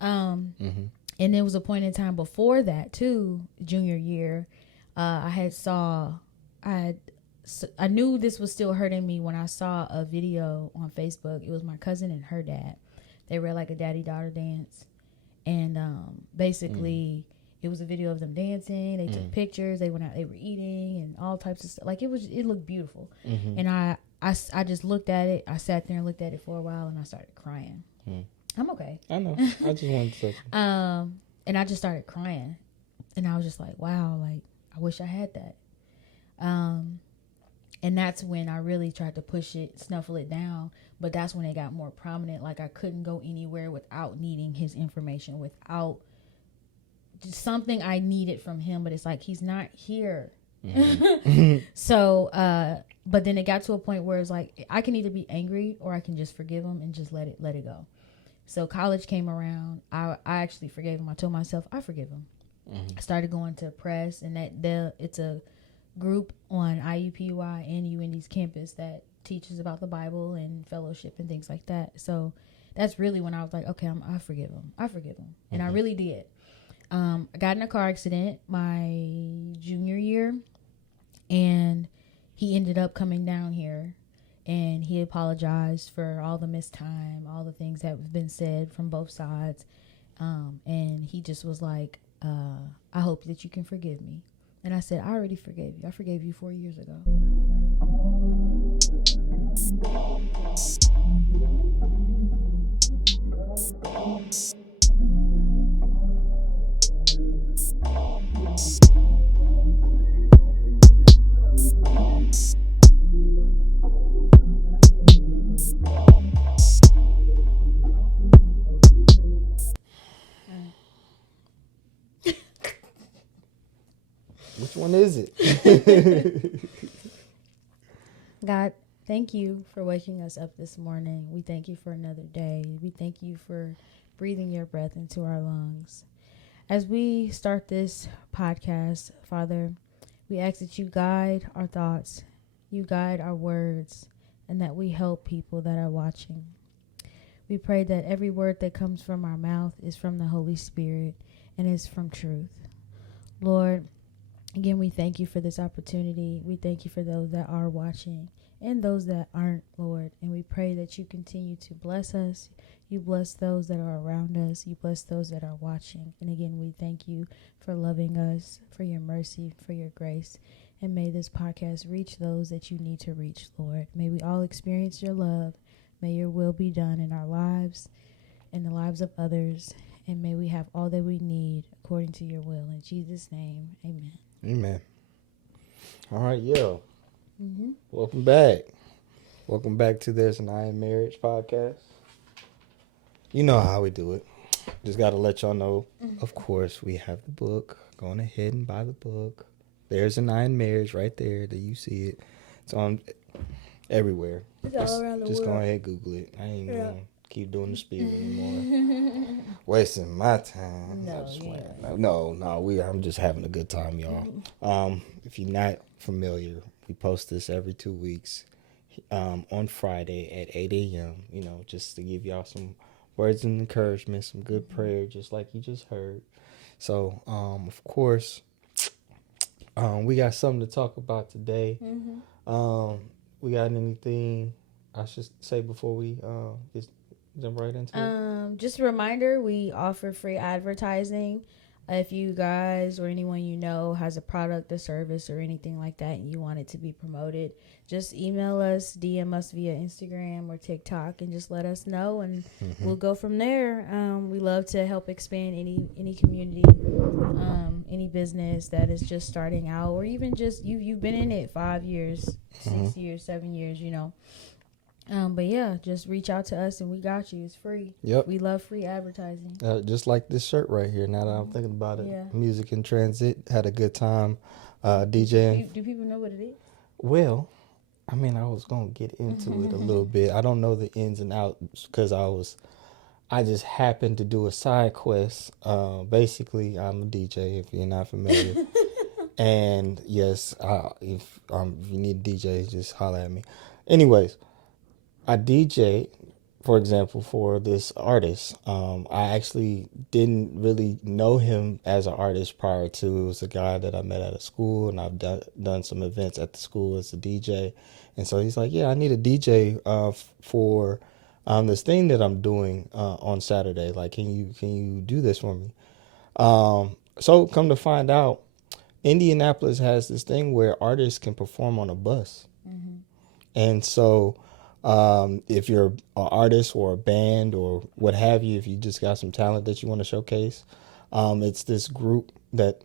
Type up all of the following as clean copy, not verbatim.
And there was a point in time before that too, junior year. I knew this was still hurting me when I saw a video on Facebook. It was my cousin and her dad. They were like a daddy-daughter dance. And basically, it was a video of them dancing. They took pictures. They went out. They were eating and all types of stuff. Like, it looked beautiful. And I just looked at it. I sat there and looked at it for a while, and I started crying. I'm okay. I know. I just wanted to say and I just started crying. And I was just like, wow, like, I wish I had that. And that's when I really tried to push it, snuffle it down. But that's when it got more prominent. Like, I couldn't go anywhere without needing his information, without just something I needed from him. But it's like, he's not here. So, but then it got to a point where it's like, I can either be angry or I can just forgive him and just let it go. So college came around. I actually forgave him. I told myself, I forgive him. I started going to press, and it's a group on IUPUI and UND's campus that teaches about the Bible and fellowship and things like that. So that's really when I was like, okay, I forgive him. And I really did. I got in a car accident my junior year, and he ended up coming down here, and he apologized for all the missed time, all the things that have been said from both sides. And he just was like, I hope that you can forgive me. And I said, I already forgave you. I forgave you 4 years ago. which one is it? God, thank you for waking us up this morning. We thank you for another day. We thank you for breathing your breath into our lungs. As we start this podcast, Father, we ask that you guide our thoughts, you guide our words, and that we help people that are watching. We pray that every word that comes from our mouth is from the Holy Spirit and is from truth. Lord, again, we thank you for this opportunity. We thank you for those that are watching and those that aren't, Lord. And we pray that you continue to bless us. You bless those that are around us. You bless those that are watching. And again, we thank you for loving us, for your mercy, for your grace. And may this podcast reach those that you need to reach, Lord. May we all experience your love. May your will be done in our lives, in the lives of others. And may we have all that we need according to your will. In Jesus' name, amen. Amen. All right, yo. Welcome back. Welcome back to There's an I in Marriage podcast. You know how we do it. Just got to let y'all know, of course, we have the book. Go on ahead and buy the book. There's an I in Marriage right there. That you see it. It's on everywhere. It's all around the world. Just go ahead and Google it. I ain't going to keep doing the spiel anymore. Wasting my time. I'm just having a good time, y'all. If you're not familiar, we post this every 2 weeks on Friday at 8 a.m., just to give y'all some words of encouragement, some good prayer, just like you just heard. So, of course, we got something to talk about today. We got anything I should say before we just jump right into it? Just a reminder, we offer free advertising. If you guys or anyone you know has a product or service or anything like that and you want it to be promoted, just email us, DM us via Instagram or TikTok, and just let us know, and we'll go from there. We love to help expand any community, any business that is just starting out, or even just you've been in it 5 years, 6 years, 7 years, But yeah, just reach out to us and we got you. It's free. Yep. We love free advertising. Just like this shirt right here. Now that I'm thinking about it, Music in Transit, had a good time DJing. Do people know what it is? Well, I was gonna get into it a little bit. I don't know the ins and outs because I just happened to do a side quest. Basically, I'm a DJ. If you're not familiar, and yes, if you need a DJ, just holler at me. Anyways. I DJ for example, for this artist, I actually didn't really know him as an artist prior to. It was a guy that I met at a school, and I've done some events at the school as a DJ. And so he's like, yeah, I need a DJ for this thing that I'm doing on Saturday. Like, can you do this for me? So come to find out, Indianapolis has this thing where artists can perform on a bus. Mm-hmm. And so if you're an artist or a band or what have you, if you just got some talent that you want to showcase, it's this group that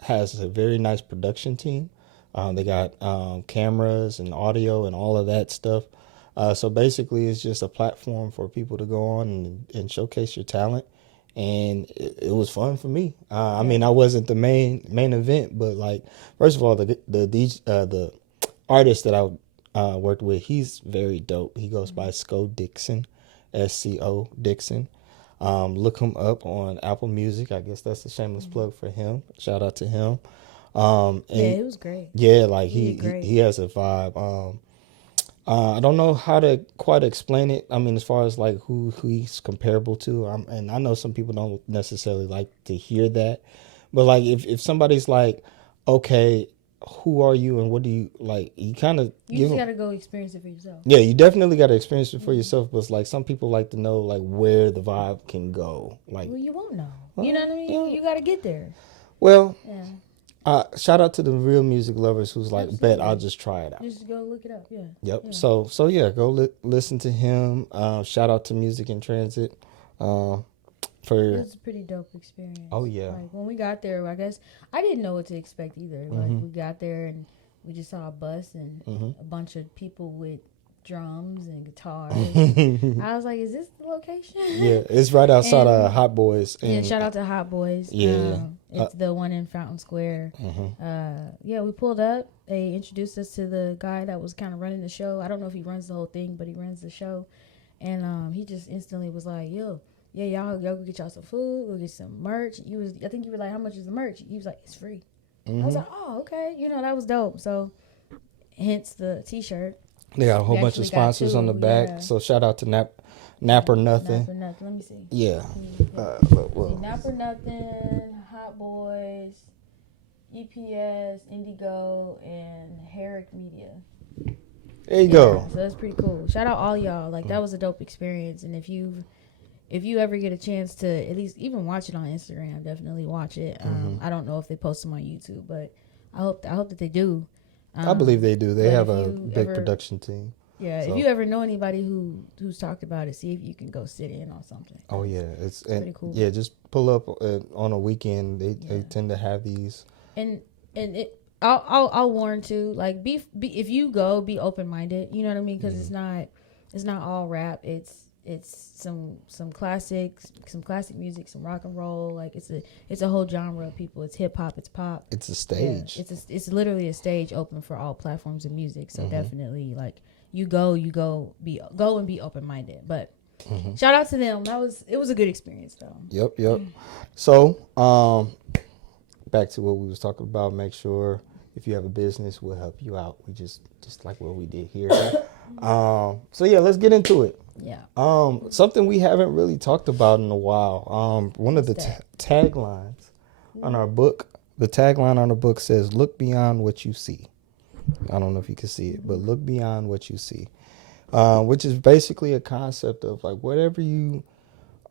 has a very nice production team. They got cameras and audio and all of that stuff. So basically, it's just a platform for people to go on and showcase your talent. And it was fun for me. I mean, I wasn't the main event, but like, first of all, the artist that I worked with, he's very dope. He goes by Sco Dixon, SCO Dixon. Look him up on Apple Music. I guess that's a shameless plug for him. Shout out to him. It was great. Yeah, like he has a vibe. I don't know how to quite explain it. I mean, as far as like who he's comparable to, and I know some people don't necessarily like to hear that, but like if somebody's like, okay, who are you and what do you like? You kind of just got to go experience it for yourself. Yeah, you definitely got to experience it for yourself. But it's like some people like to know like where the vibe can go. Like, well, you won't know. You know what I mean? Yeah. You got to get there. Well, yeah. Shout out to the real music lovers who's like, absolutely, bet I'll just try it out. Just go look it up, yeah. Yep. Yeah. So yeah, go listen to him. Shout out to Music in Transit. It was a pretty dope experience. Oh yeah. Like when we got there, I guess I didn't know what to expect either. Mm-hmm. Like we got there and we just saw a bus and a bunch of people with drums and guitars. I was like, is this the location? Yeah, it's right outside of Hot Boys. And shout out to Hot Boys. Yeah. It's the one in Fountain Square. Yeah, we pulled up. They introduced us to the guy that was kind of running the show. I don't know if he runs the whole thing, but he runs the show. And he just instantly was like, yo, yeah, y'all go get y'all some food, go get some merch. I think you were like, how much is the merch? He was like, it's free. I was like, oh, okay. You know, that was dope. So hence the T-shirt. They got a whole bunch of sponsors on the back. Yeah. So shout out to Nap or Nothing. Nap or Nothing. Let me see. Yeah. Nap or Nothing, Hot Boys, EPS, Indigo, and Herrick Media. There you go. So that's pretty cool. Shout out all y'all. Like that was a dope experience. And if you ever get a chance to at least even watch it on Instagram, definitely watch it. I don't know if they post them on YouTube, but I hope that they do. I believe they do. They have a big production team. Yeah, so if you ever know anybody who's talked about it, see if you can go sit in on something. Oh yeah, it's pretty cool. Yeah, just pull up on a weekend. They tend to have these. And I'll warn too. Like be if you go, be open minded. You know what I mean? Because it's not all rap. It's some classics, some classic music, some rock and roll. Like it's a whole genre of people. It's hip hop, it's pop. It's a stage. Yeah, it's literally a stage open for all platforms of music. So definitely like you go and be open minded. But shout out to them. It was a good experience though. Yep. So back to what we was talking about. Make sure if you have a business, we'll help you out. We just like what we did here. So yeah, let's get into it. Yeah. Something we haven't really talked about in a while. One of the taglines on our book, the tagline on the book says, "Look beyond what you see." I don't know if you can see it, but look beyond what you see, which is basically a concept of like whatever you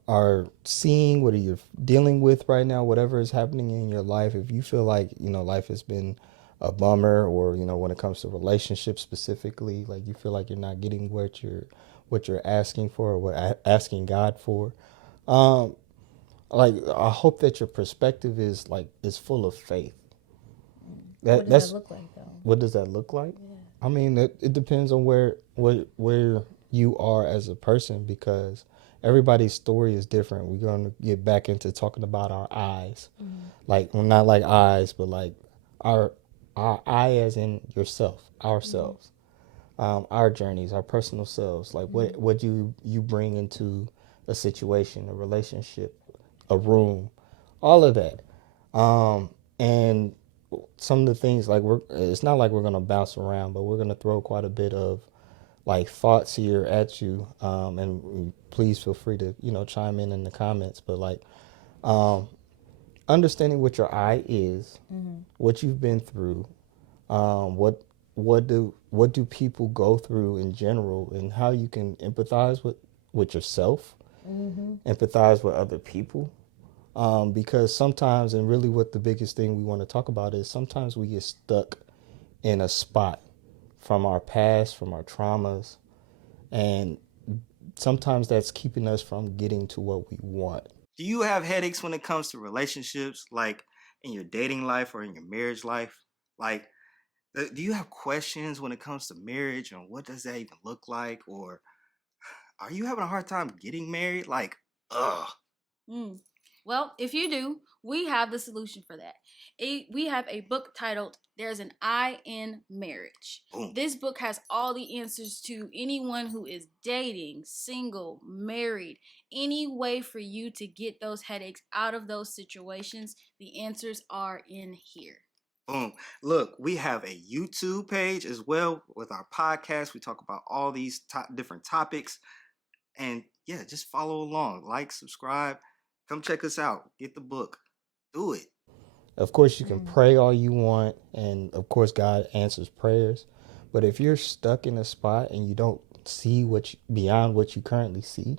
are seeing, what you're dealing with right now, whatever is happening in your life. If you feel like life has been a bummer, or when it comes to relationships specifically, like you feel like you're not getting what you're asking for, or asking God for, like I hope that your perspective is full of faith. What does that look like though? What does that look like? Yeah. I mean, it depends on where you are as a person, because everybody's story is different. We're going to get back into talking about our eyes, like not like eyes, but like our I as in yourself, ourselves, our journeys, our personal selves. Like what you bring into a situation, a relationship, a room, all of that. And some of the things, like it's not like we're going to bounce around, but we're going to throw quite a bit of like thoughts here at you, and please feel free to chime in the comments. But like, understanding what your I is, what you've been through, what do people go through in general, and how you can empathize with yourself, empathize with other people. Because sometimes, and really what the biggest thing we want to talk about is sometimes we get stuck in a spot from our past, from our traumas, and sometimes that's keeping us from getting to what we want. Do you have headaches when it comes to relationships, like in your dating life or in your marriage life? Like, do you have questions when it comes to marriage and what does that even look like? Or are you having a hard time getting married? Like, ugh. Well, if you do, we have the solution for that. We have a book titled There's an I in Marriage. Boom. This book has all the answers to anyone who is dating, single, married, any way for you to get those headaches out of those situations. The answers are in here. Boom. Look, we have a YouTube page as well with our podcast. We talk about all these different topics. And yeah, just follow along, like, subscribe, come check us out, get the book, do it. Of course, you can pray all you want, and of course, God answers prayers. But if you're stuck in a spot and you don't see beyond what you currently see,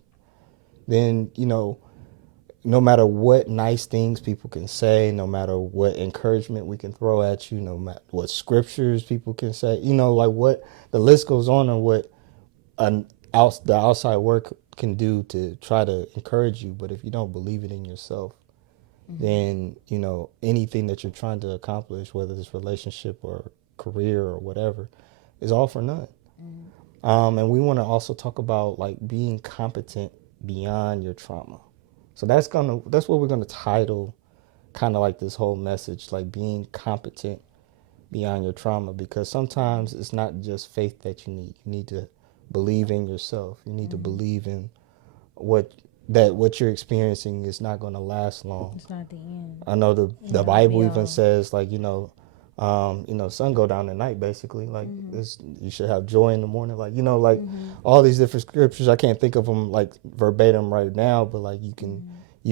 then no matter what nice things people can say, no matter what encouragement we can throw at you, no matter what scriptures people can say, like what the list goes on what the outside work can do to try to encourage you. But if you don't believe it in yourself, then anything that you're trying to accomplish, whether it's relationship or career or whatever, is all for none. And we want to also talk about like being competent beyond your trauma. So that's what we're gonna title kind of like this whole message, like being competent beyond your trauma, because sometimes it's not just faith that you need. You need to believe in yourself. You need to believe in what you're experiencing is not going to last long. It's not the end. I know the Bible even says like sun go down at night, basically, like you should have joy in the morning, like all these different scriptures. I can't think of them like verbatim right now, but like you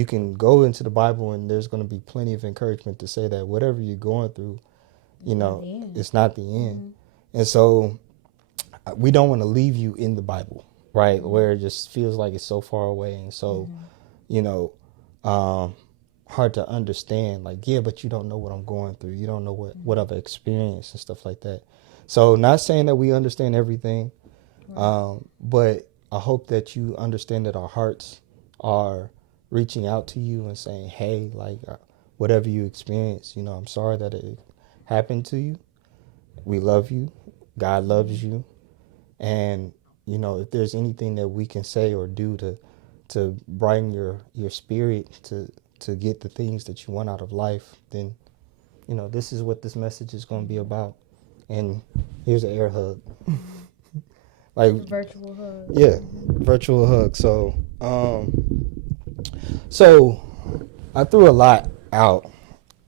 can go into the Bible and there's going to be plenty of encouragement to say that whatever you're going through, it's not the end. And so we don't want to leave you in the Bible, right, where it just feels like it's so far away and so hard to understand, like, yeah, but you don't know what I'm going through, you don't know what I've experienced and stuff like that. So not saying that we understand everything, but I hope that you understand that our hearts are reaching out to you and saying, hey, like, whatever you experience, I'm sorry that it happened to you. We love you. God loves you. And, if there's anything that we can say or do to brighten your spirit, to get the things that you want out of life, then, this is what this message is going to be about. And here's an air hug. Like virtual hug. Yeah, virtual hug. So I threw a lot out,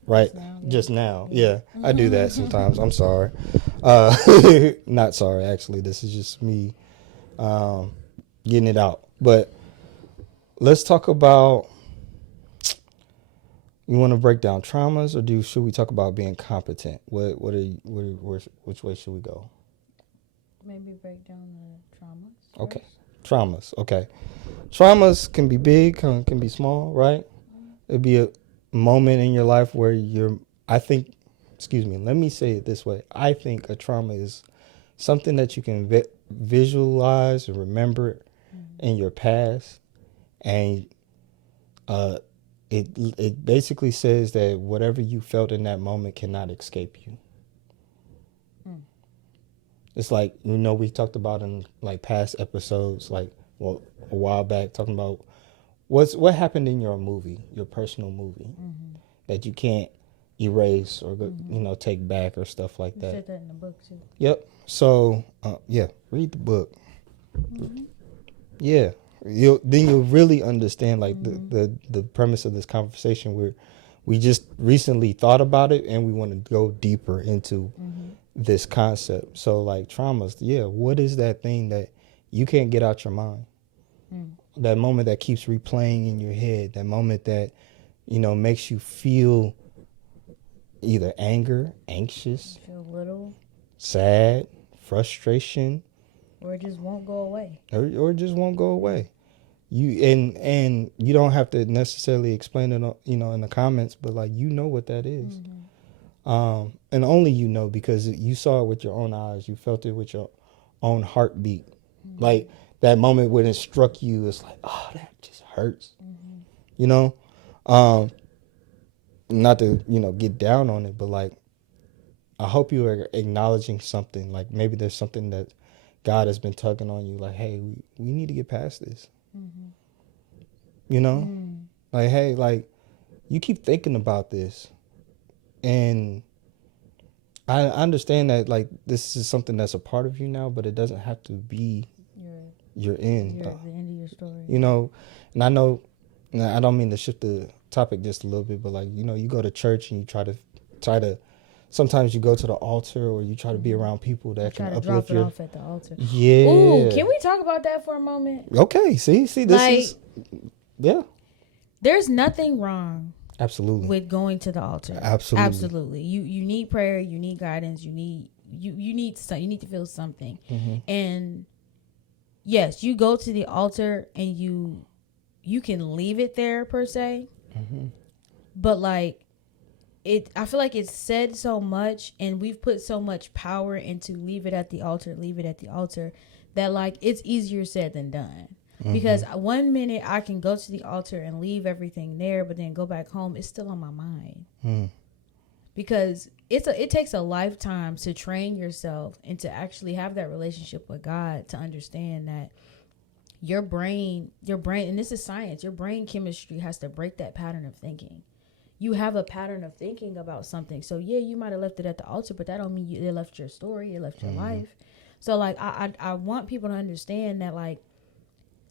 right? Just now. Yeah, I do that sometimes. I'm sorry. Not sorry, actually. This is just me getting it out. But let's talk about, you want to break down traumas, or should we talk about being competent? Which way should we go? Maybe break down the traumas. Okay. Traumas. Okay. Traumas can be big, can be small, right? It'd be a moment in your life where let me say it this way. I think a trauma is something that you can visualize and remember in your past. And it basically says that whatever you felt in that moment cannot escape you. It's like, we talked about in like past episodes, like a while back, talking about what happened in your movie, your personal movie, that you can't erase or take back or stuff like that. You said that in the book too. Yep. So read the book. Yeah, you'll really understand like the premise of this conversation, where we just recently thought about it and we want to go deeper into this concept. So like traumas, yeah, what is that thing that you can't get out your mind? That moment that keeps replaying in your head, that moment that, makes you feel either anger, anxious, feel little, sad, frustration, or it just won't go away. Or just won't go away. You and you don't have to necessarily explain it, in the comments, but like what that is. And only because you saw it with your own eyes, you felt it with your own heartbeat. Like that moment when it struck you, it's like, oh, that just hurts. Not to get down on it, but like I hope you are acknowledging something. Like maybe there's something that God has been tugging on you, like, hey, we need to get past this. Like, hey, like you keep thinking about this, and I understand that like this is something that's a part of you now, but it doesn't have to be your end. The end of your story. And I know, and I don't mean to shift the topic just a little bit, but like you go to church and you try to. Sometimes you go to the altar, or you try to be around people that can uplift your. Drop it off at the altar. Yeah. Ooh, can we talk about that for a moment? Okay. See, this is. Yeah. There's nothing wrong. Absolutely. With going to the altar. Absolutely. You need prayer. You need guidance. You need to feel something. And yes, you go to the altar and you can leave it there per se. But like. I feel like it's said so much, and we've put so much power into leave it at the altar, that like it's easier said than done. Because 1 minute I can go to the altar and leave everything there, but then go back home, it's still on my mind. Because it takes a lifetime to train yourself and to actually have that relationship with God, to understand that your brain, and this is science, your brain chemistry has to break that pattern of thinking. You have a pattern of thinking about something. So yeah, you might have left it at the altar, but that don't mean it left your story, it left your life. So like I want people to understand that like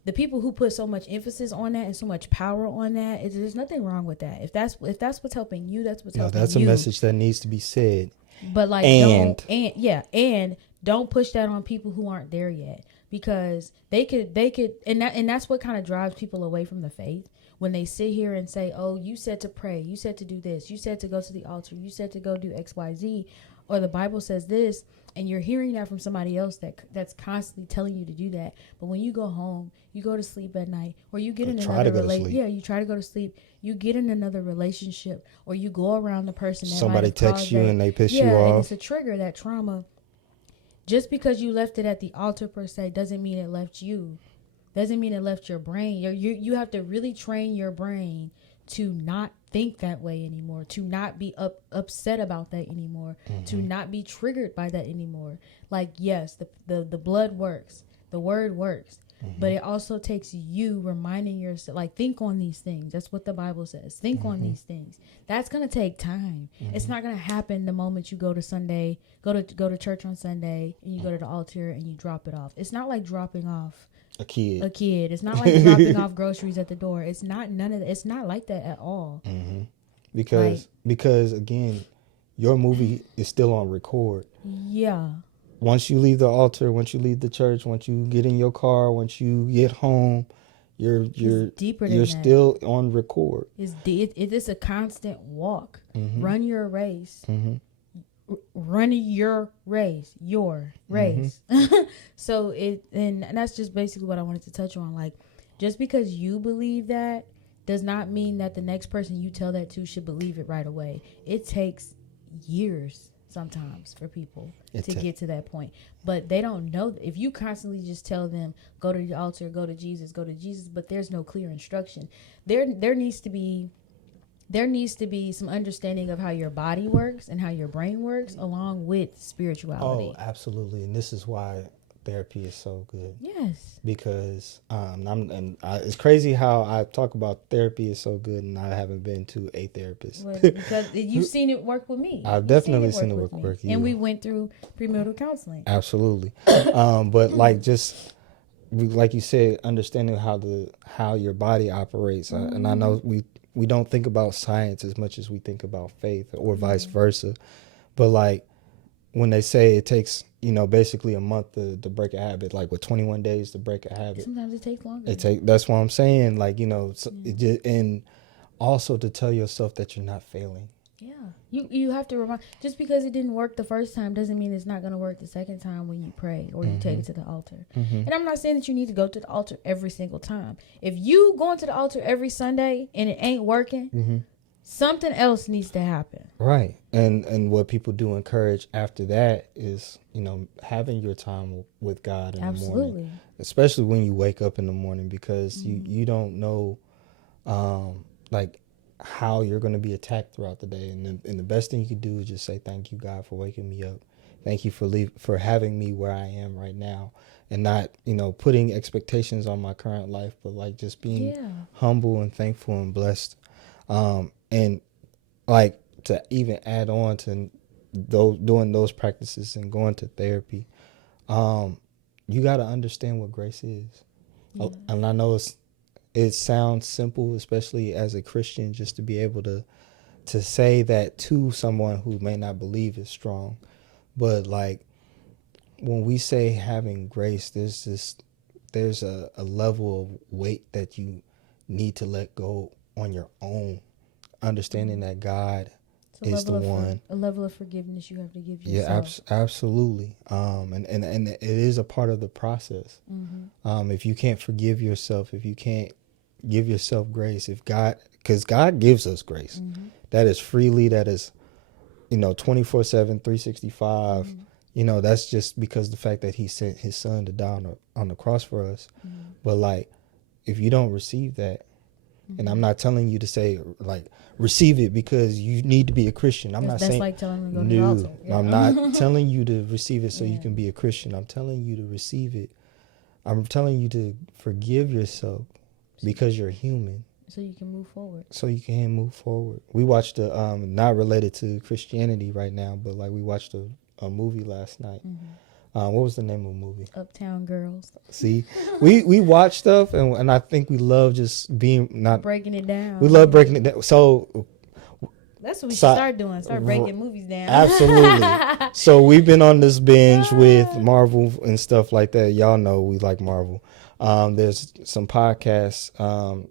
the people who put so much emphasis on that and so much power on that, there's nothing wrong with that. If that's what's helping you, that's what's helping you. That's a message that needs to be said. But like and don't push that on people who aren't there yet, because they could and that's what kind of drives people away from the faith. When they sit here and say, oh, you said to pray, you said to do this, you said to go to the altar, you said to go do XYZ, or the Bible says this, and you're hearing that from somebody else that's constantly telling you to do that. But when you go home, you go to sleep at night, or you get in another relationship. Yeah, you try to go to sleep, you get in another relationship, or you go around the person that somebody texts you and they piss you off. Yeah, and it's a trigger, that trauma. Just because you left it at the altar per se doesn't mean it left you. Doesn't mean it left your brain. You have to really train your brain to not think that way anymore, to not be upset about that anymore, to not be triggered by that anymore. Like, yes, the blood works, the word works, but it also takes you reminding yourself, like, think on these things. That's what the Bible says. Think on these things. That's going to take time. It's not going to happen the moment you go to church on Sunday and you go to the altar and you drop it off. It's not like dropping off a kid. It's not like dropping off groceries at the door. It's not none of that. It's not like that at all. Because again, your movie is still on record. Yeah. Once you leave the altar, once you leave the church, once you get in your car, once you get home, you're still on record. It is a constant walk. Run your race. Run your race. So and that's just basically what I wanted to touch on. Like, just because you believe that does not mean that the next person you tell that to should believe it right away. It takes years sometimes for people to get to that point, but they don't know. If you constantly just tell them, go to the altar, go to Jesus, but there's no clear instruction, there needs to be some understanding of how your body works and how your brain works, along with spirituality. Oh, absolutely. And this is why therapy is so good. Yes. Because it's crazy how I talk about therapy is so good and I haven't been to a therapist. Well, because you've seen it work with me. I've definitely seen it work with you. And we went through premarital counseling. Absolutely. But like like you said, understanding how your body operates. And I know we don't think about science as much as we think about faith, or vice versa. But like when they say it takes, basically a month to break a habit, like with 21 days to break a habit. Sometimes it takes longer. That's what I'm saying. Like, and also to tell yourself that you're not failing. Yeah. You have to remind, just because it didn't work the first time doesn't mean it's not going to work the second time when you pray or you take it to the altar. And I'm not saying that you need to go to the altar every single time. If you going to the altar every Sunday and it ain't working, something else needs to happen. Right. And what people do encourage after that is, having your time with God in the morning. Especially when you wake up in the morning, because you don't know like how you're going to be attacked throughout the day. And the best thing you can do is just say, thank you, God, for waking me up. Thank you for having me where I am right now, and not, putting expectations on my current life, but like just being humble and thankful and blessed. And like to even add on to doing those practices and going to therapy, you got to understand what grace is. Yeah. And I know it sounds simple, especially as a Christian, just to be able to say that to someone who may not believe is strong. But like when we say having grace, there's a level of weight that you need to let go on your own, understanding that God is the one. A level of forgiveness you have to give yourself. Yeah, absolutely. And it is a part of the process. If you can't forgive yourself, if you can't give yourself grace, because God gives us grace, that is freely, that is, 24/7, 365. That's just because the fact that he sent his son to die on the cross for us. But like, if you don't receive that, and I'm not telling you to say like receive it because you need to be a Christian. That's saying like telling them to go to the altar. Yeah. I'm not telling you to receive it so you can be a Christian. I'm telling you to receive it. I'm telling you to forgive yourself because you're human. So you can move forward. We watched not related to Christianity right now, but like we watched a movie last night. What was the name of the movie? Uptown Girls. See, we watch stuff, and I think we love just breaking it down. We love breaking it down. So that's what we should start doing. Start breaking movies down. Absolutely. So we've been on this binge with Marvel and stuff like that. Y'all know we like Marvel. There's some podcasts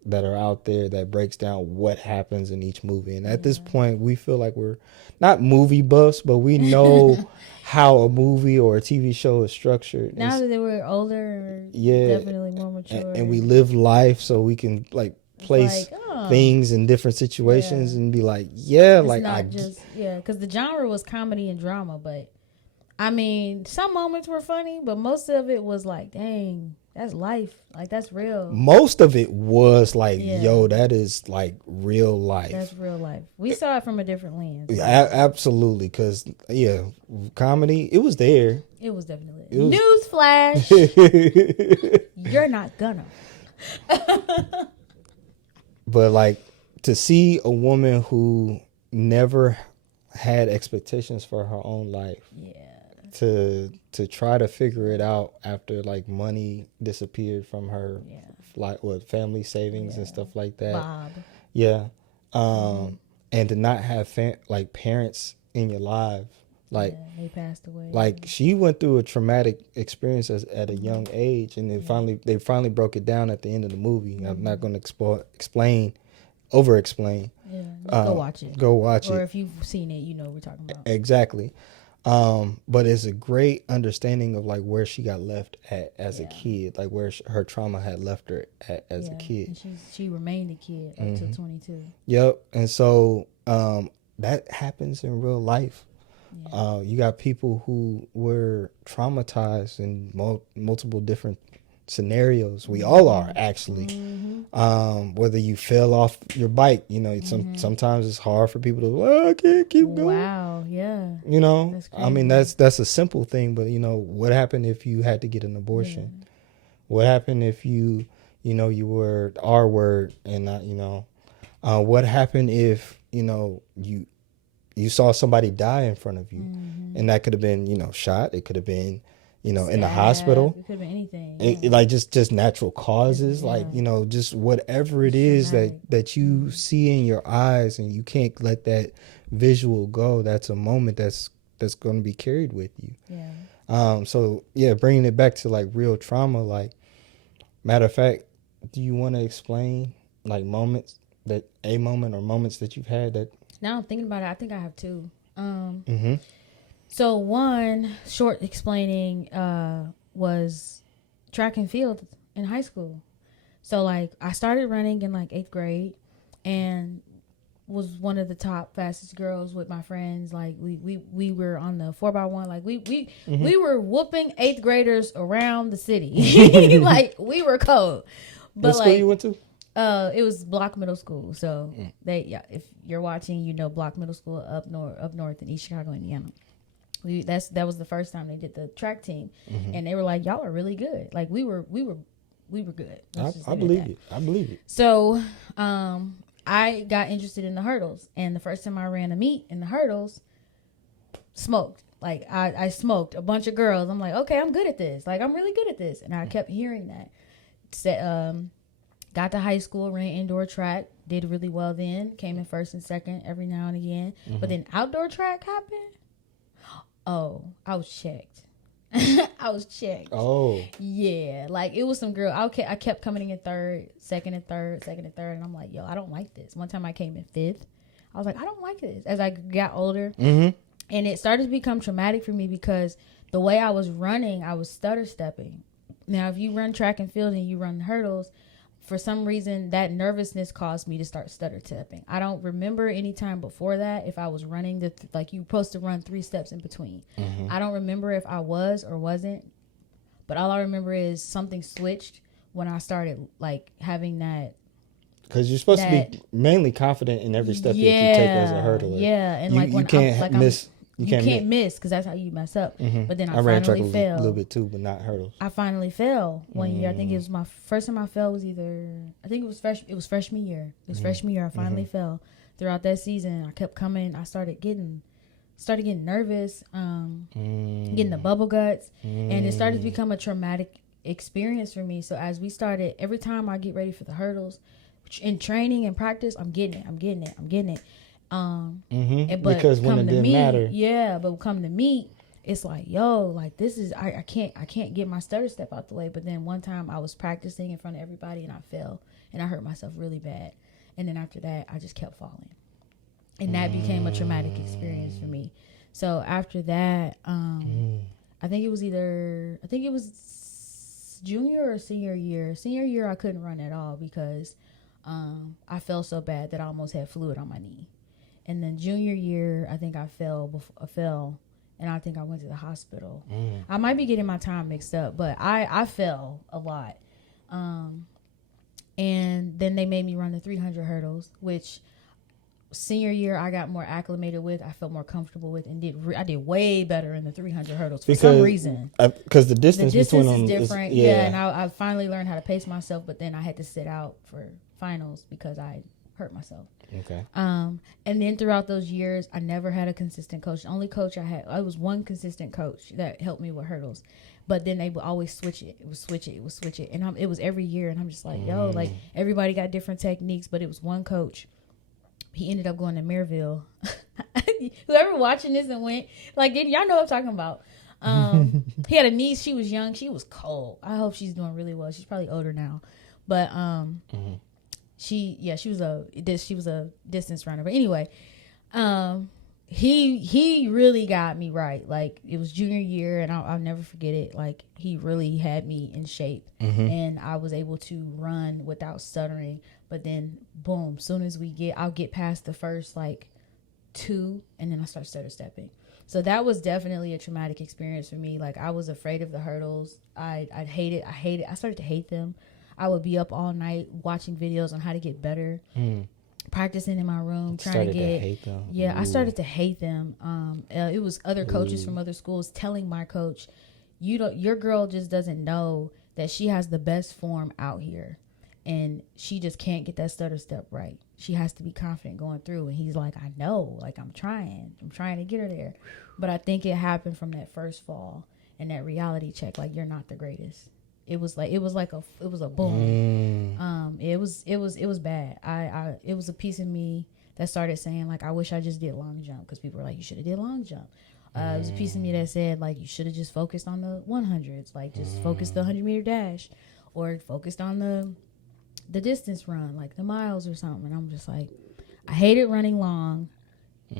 that are out there that breaks down what happens in each movie. And at this point, we feel like we're not movie buffs, but we know how a movie or a TV show is structured. Now that we're older, definitely more mature. And we live life so we can like place things in different situations and be like, because the genre was comedy and drama, but I mean, some moments were funny, but most of it was like, dang, that's life. Like, that's real. Most of it was like, that is like real life. That's real life. We saw it from a different lens. Yeah, absolutely. Because, comedy, it was there. It was definitely there. Newsflash. You're not gonna. But, like, to see a woman who never had expectations for her own life. Yeah. To try to figure it out after like money disappeared from her, like family savings and stuff like that. Bob. Yeah. And to not have like parents in your life, like they passed away. Like she went through a traumatic experience at a young age, and they finally broke it down at the end of the movie. I'm not going to over explain. Yeah, go watch it. Go watch it. Or if you've seen it, you know what we're talking about. Exactly. But it's a great understanding of like where she got left at as a kid, like where her trauma had left her at as a kid. And she remained a kid up to 22. Yep. And so that happens in real life. Yeah. You got people who were traumatized in multiple different scenarios. We all are, actually. Whether you fell off your bike, sometimes it's hard for people to, I can't keep going. Wow, yeah. I mean, that's a simple thing, but what happened if you had to get an abortion? What happened if you were R word and not, what happened if, you saw somebody die in front of you, and that could have been, shot. It could have been, in the hospital. It could have been anything. Like just natural causes, like, just whatever it is that you see in your eyes and you can't let that visual go. That's a moment that's that's going to be carried with you. Yeah. So yeah, bringing it back to like real trauma, like, matter of fact, do you want to explain like moments or moments that you've had that? Now I'm thinking about it, I think I have two. Mm-hmm. So one short explaining was track and field in high school. So like I started running in like 8th grade and was one of the top fastest girls with my friends. Like we were on the 4x1. Like we were whooping 8th graders around the city. Like we were cold. But what school like you went to? it was Block Middle School. So if you're watching, you know Block Middle School up north in East Chicago, Indiana. That was the first time they did the track team, and they were like, "Y'all are really good." Like we were good. I believe it. I believe it. So, I got interested in the hurdles, and the first time I ran a meet in the hurdles, smoked. Like I smoked a bunch of girls. I'm like, okay, I'm good at this. Like I'm really good at this, and I kept hearing that. Got to high school, ran indoor track, did really well then. Came in first and second every now and again, but then outdoor track happened. Oh, I was checked. I was checked. Oh. Yeah. Like, it was some girl. I kept coming in third, second and third. And I'm like, yo, I don't like this. One time I came in fifth. I was like, I don't like this. As I got older. And it started to become traumatic for me because the way I was running, I was stutter stepping. Now, if you run track and field and you run hurdles, for some reason, that nervousness caused me to start stutter stepping. I don't remember any time before that if I was running like you're supposed to run 3 steps in between. I don't remember if I was or wasn't, but all I remember is something switched when I started like having that. Because you're supposed to be mainly confident in every step that you take as a hurdler. Yeah, and you, like when you can't I'm, like miss. You can't miss because that's how you mess up. But then I ran track finally fell. a little bit too, but not hurdles. I finally fell one year. I think it was my first time I fell. It was freshman year. It was freshman year. I finally fell. Throughout that season, I kept coming. I started getting nervous, getting the bubble guts, and it started to become a traumatic experience for me. So as we started, every time I get ready for the hurdles, in training and practice, I'm getting it. But because when it didn't matter, but come to meet, it's like, yo, like this is I can't get my stutter step out the way. But then one time I was practicing in front of everybody and I fell and I hurt myself really bad, and then after that I just kept falling, and that became a traumatic experience for me. So after that, I think it was junior or senior year I couldn't run at all because I fell so bad that I almost had fluid on my knee. And then junior year, I think I fell, and I think I went to the hospital. I might be getting my time mixed up, but I fell a lot. And then they made me run the 300 hurdles, which senior year I got more acclimated with. I felt more comfortable with, and I did way better in the 300 hurdles for some reason. Because the distance between them is different. And I finally learned how to pace myself, but then I had to sit out for finals because I hurt myself. Okay. And then throughout those years, I never had a consistent coach. The only coach I was one consistent coach that helped me with hurdles, but then they would always switch it. It would switch it, and it was every year. And I'm just like, yo, like everybody got different techniques, but it was one coach. He ended up going to Maryville. Whoever watching this and went, like, y'all know what I'm talking about. He had a niece. She was young. She was cold. I hope she's doing really well. She's probably older now, but she was a distance runner. But anyway, he really got me right. Like, it was junior year, and I'll never forget it. Like, he really had me in shape, and I was able to run without stuttering. But then, boom, soon as I'll get past the first like 2, and then I start stutter stepping. So that was definitely a traumatic experience for me. Like, I was afraid of the hurdles. I'd hate it. I started to hate them. I would be up all night watching videos on how to get better, practicing in my room, trying to hate them. Yeah, I started to hate them. It was other coaches from other schools telling my coach, your girl just doesn't know that she has the best form out here, and she just can't get that stutter step right. She has to be confident going through. And he's like, I know, like I'm trying to get her there. But I think it happened from that first fall and that reality check. Like, you're not the greatest. It was a boom. It was bad. It was a piece of me that started saying, like, I wish I just did long jump, because people were like, you should have did long jump. It was a piece of me that said, like, you should have just focused on the 100s, like just focus the 100-meter dash, or focused on the distance run, like the miles or something. And I'm just like, I hated running long,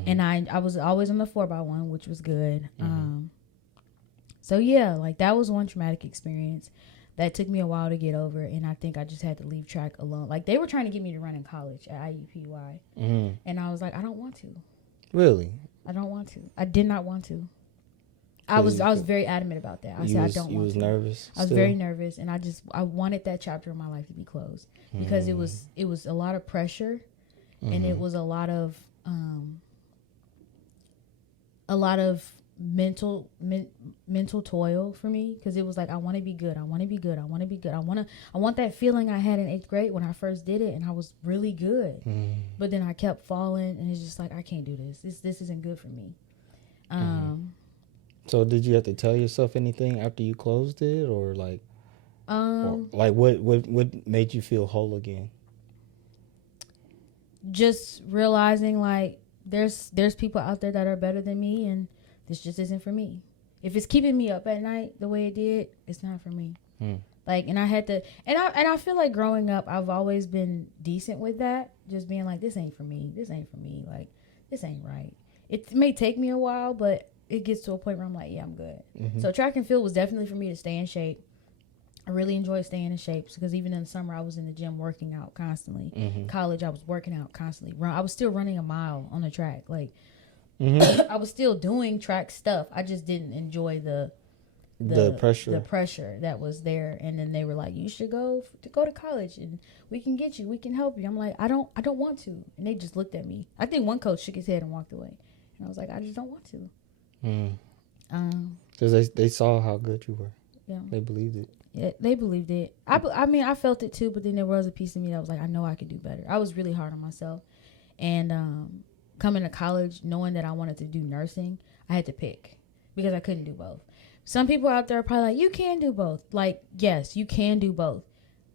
and I was always on the 4x1, which was good. So yeah, like that was one traumatic experience that took me a while to get over, and I think I just had to leave track alone. Like they were trying to get me to run in college at IUPUI, and I was like, I don't want to. Really? I don't want to. I did not want to. I was very adamant about that. I said I don't want to. You was nervous? I was very nervous, and I wanted that chapter of my life to be closed because it was a lot of pressure, and it was a lot of mental toil for me, because it was like, I want to be good. I want to be good. I want to be good. I want that feeling I had in 8th grade when I first did it, and I was really good. But then I kept falling, and it's just like, I can't do this. This isn't good for me. So did you have to tell yourself anything after you closed it, or like, what made you feel whole again? Just realizing like there's people out there that are better than me, and this just isn't for me. If it's keeping me up at night the way it did, it's not for me. Like, and I had to, and I feel like growing up, I've always been decent with that. Just being like, this ain't for me. This ain't for me. Like, this ain't right. It may take me a while, but it gets to a point where I'm like, yeah, I'm good. So track and field was definitely for me to stay in shape. I really enjoyed staying in shape, because even in the summer I was in the gym working out constantly. College, I was working out constantly. I was still running a mile on the track. Like, I was still doing track stuff. I just didn't enjoy the pressure that was there. And then they were like, you should go to college, and we can help you. I'm like, I don't want to. And they just looked at me. I think one coach shook his head and walked away, and I was like, I just don't want to. Because they saw how good you were. Yeah, they believed it. Yeah, they believed it. I mean, I felt it too, but then there was a piece of me that was like, I know I could do better. I was really hard on myself. And coming to college, knowing that I wanted to do nursing, I had to pick, because I couldn't do both. Some people out there are probably like, you can do both. Like, yes, you can do both.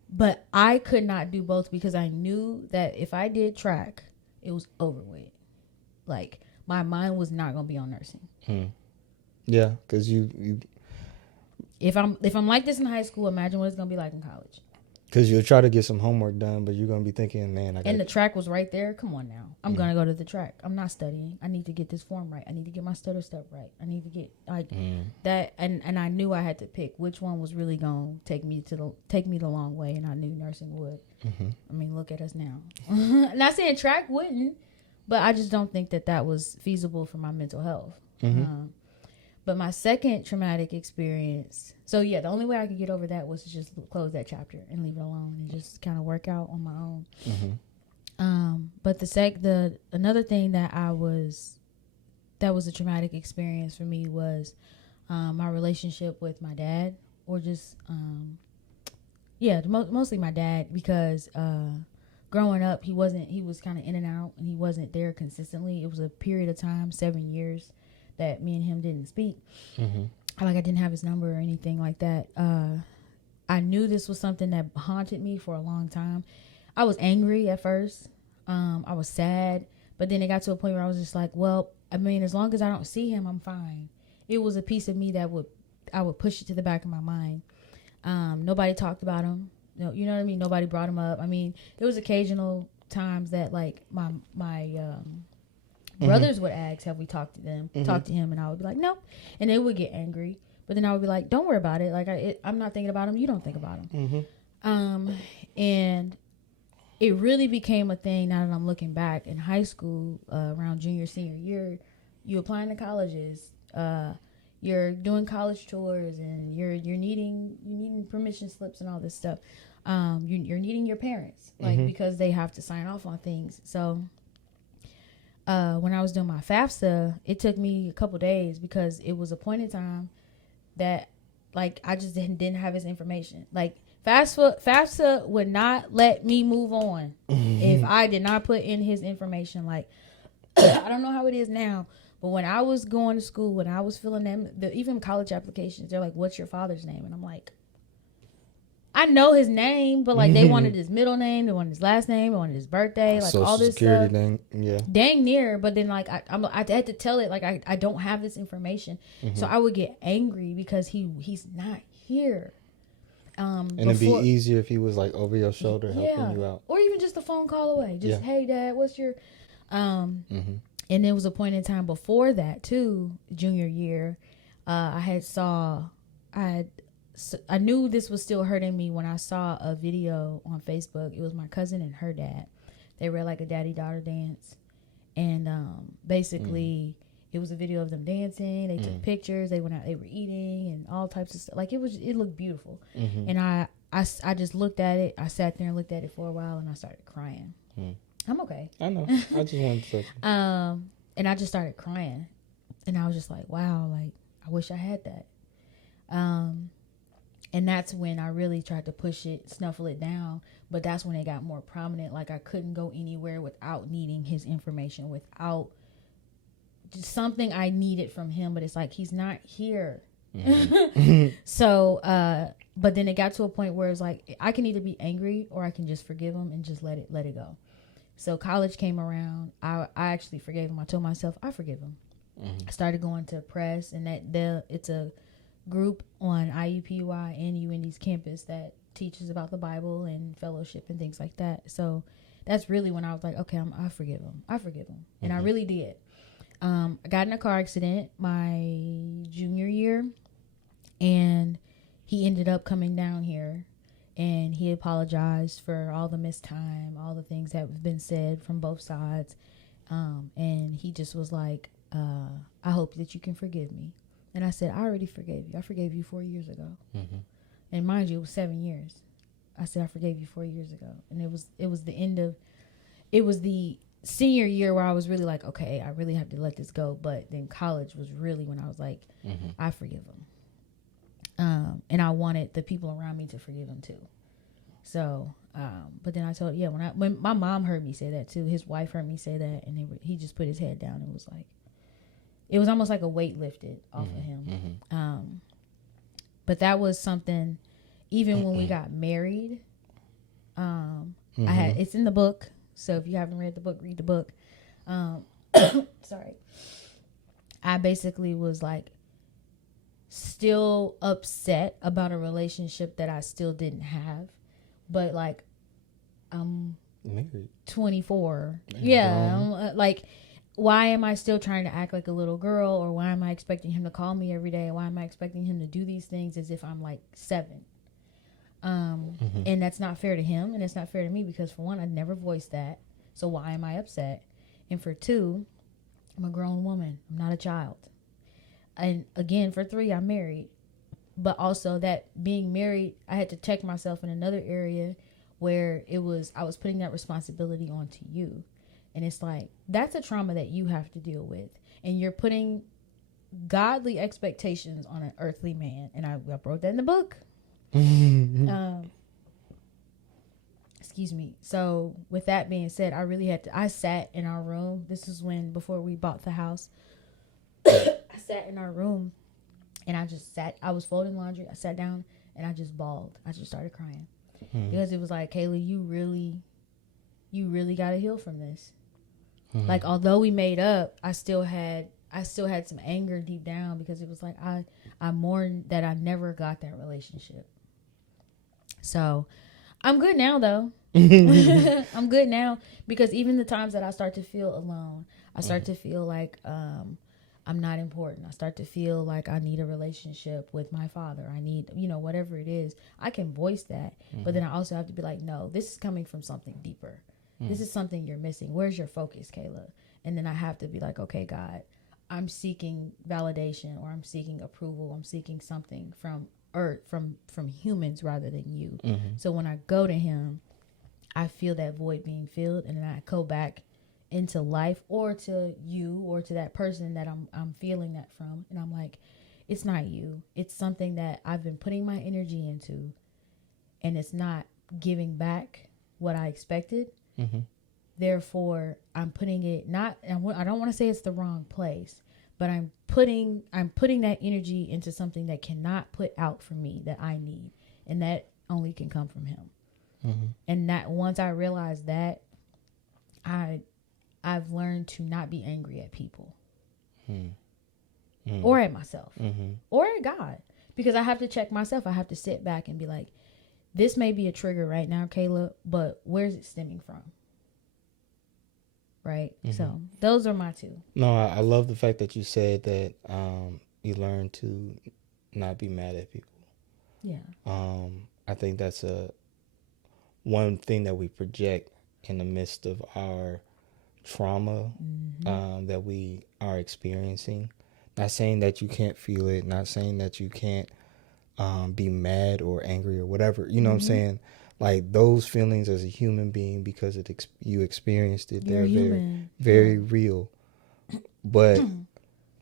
But I could not do both, because I knew that if I did track, it was over with. Like, my mind was not going to be on nursing. Yeah, because you if I'm like this in high school, imagine what it's going to be like in college. Because you'll try to get some homework done, but you're going to be thinking, man, And the track was right there. Come on now. I'm going to go to the track. I'm not studying. I need to get this form right. I need to get my stutter step right. I need to get like that. And I knew I had to pick which one was really going to take me the long way. And I knew nursing would. I mean, look at us now. Not saying track wouldn't, but I just don't think that was feasible for my mental health. But my second traumatic experience, so yeah, the only way I could get over that was to just close that chapter and leave it alone and just kind of work out on my own. But another thing that was a traumatic experience for me was my relationship with my dad, or just mostly my dad, because growing up he was kind of in and out, and he wasn't there consistently. It was a period of time, 7 years, that me and him didn't speak. Like, I didn't have his number or anything like that. I knew this was something that haunted me for a long time. I was angry at first. I was sad, but then it got to a point where I was just like, well, I mean, as long as I don't see him, I'm fine. It was a piece of me that I would push it to the back of my mind. Nobody talked about him. You know what I mean? Nobody brought him up. I mean, there was occasional times that, like, my brothers would ask, have we talked to them, talk to him, and I would be like, no, and they would get angry, but then I would be like, don't worry about it, like, I'm not thinking about him, you don't think about him. And it really became a thing now that I'm looking back in high school, around junior, senior year. You applying to colleges, you're doing college tours, and you're needing permission slips and all this stuff. You're needing your parents, like, because they have to sign off on things. So when I was doing my FAFSA, it took me a couple days, because it was a point in time that, like, I just didn't have his information. Like, FAFSA would not let me move on if I did not put in his information. Like, I don't know how it is now, but when I was going to school, when I was filling them, even college applications, they're like, what's your father's name? And I'm like, I know his name, but like they wanted his middle name, they wanted his last name, they wanted his birthday, like Social all this security stuff. thing, yeah, dang near. But then like I had to tell it like I don't have this information, so I would get angry because he's not here. And it'd be easier if he was like over your shoulder helping you out, or even just a phone call away. Just hey dad, what's your And there was a point in time before that too, junior year. I knew this was still hurting me when I saw a video on Facebook. It was my cousin and her dad. They were like a daddy-daughter dance. And basically, it was a video of them dancing. They took pictures. They went out. They were eating and all types of stuff. Like, it looked beautiful. And I just looked at it. I sat there and looked at it for a while, and I started crying. I'm okay. I know. I just wanted to touch you. And I just started crying. And I was just like, wow, like, I wish I had that. And that's when I really tried to push it, snuffle it down. But that's when it got more prominent. Like I couldn't go anywhere without needing his information, without just something I needed from him. But it's like, he's not here. So, but then it got to a point where it's like, I can either be angry or I can just forgive him and just let it go. So college came around. I actually forgave him. I told myself, I forgive him. I started going to press, and it's a group on IUPUI and UND's campus that teaches about the Bible and fellowship and things like that. So that's really when I was like, okay, I forgive him. And I really did. I got in a car accident my junior year, and he ended up coming down here, and he apologized for all the missed time, all the things that have been said from both sides. And he just was like, I hope that you can forgive me. And I said, I already forgave you. I forgave you 4 years ago. And mind you, it was 7 years. I said, I forgave you 4 years ago. And it was the senior year where I was really like, okay, I really have to let this go. But then college was really when I was like, I forgive him. And I wanted the people around me to forgive him too. So, but then I told, when my mom heard me say that too, his wife heard me say that, and he just put his head down and was like, it was almost like a weight lifted off of him. But that was something, even when we got married, it's in the book. So if you haven't read the book, read the book. Sorry. I basically was like still upset about a relationship that I still didn't have. But like, I'm married. 24. I'm like, why am I still trying to act like a little girl? Or why am I expecting him to call me every day? Why am I expecting him to do these things as if I'm like 7? And that's not fair to him, and it's not fair to me, because for one, I never voiced that. So why am I upset? And for two, I'm a grown woman. I'm not a child. And again, for 3, I'm married. But also that being married, I had to check myself in another area where I was putting that responsibility onto you. And it's like, that's a trauma that you have to deal with. And you're putting godly expectations on an earthly man. And I wrote that in the book. Excuse me. So with that being said, I sat in our room. This is before we bought the house. I sat in our room, and I was folding laundry. I sat down and I just bawled. I just started crying. Because it was like, Kayla, you really got to heal from this. Like, although we made up, I still had some anger deep down, because it was like, I mourned that I never got that relationship. So I'm good now though. I'm good now, because even the times that I start to feel alone, I start to feel like, I'm not important. I start to feel like I need a relationship with my father. I need, whatever it is, I can voice that. But then I also have to be like, no, this is coming from something deeper. This is something you're missing. Where's your focus, Kayla? And then I have to be like, okay, God, I'm seeking validation, or I'm seeking approval. I'm seeking something from earth, from humans rather than you. So when I go to him, I feel that void being filled, and then I go back into life, or to you, or to that person that I'm feeling that from. And I'm like, it's not you. It's something that I've been putting my energy into, and it's not giving back what I expected. Therefore, I'm putting it I don't want to say it's the wrong place, but I'm putting that energy into something that cannot put out for me, that I need. And that only can come from him. Mm-hmm. And that once I realized that, I've learned to not be angry at people. Or at myself. Or at God. Because I have to check myself. I have to sit back and be like, this may be a trigger right now, Kayla, but where's it stemming from? Right? So those are my two. No, I love the fact that you said that you learn to not be mad at people. Yeah. I think that's one thing that we project in the midst of our trauma that we are experiencing. Not saying that you can't feel it, not saying that you can't be mad or angry or whatever. You know what I'm saying? Like those feelings as a human being, because you experienced it, You're they're human. very real. But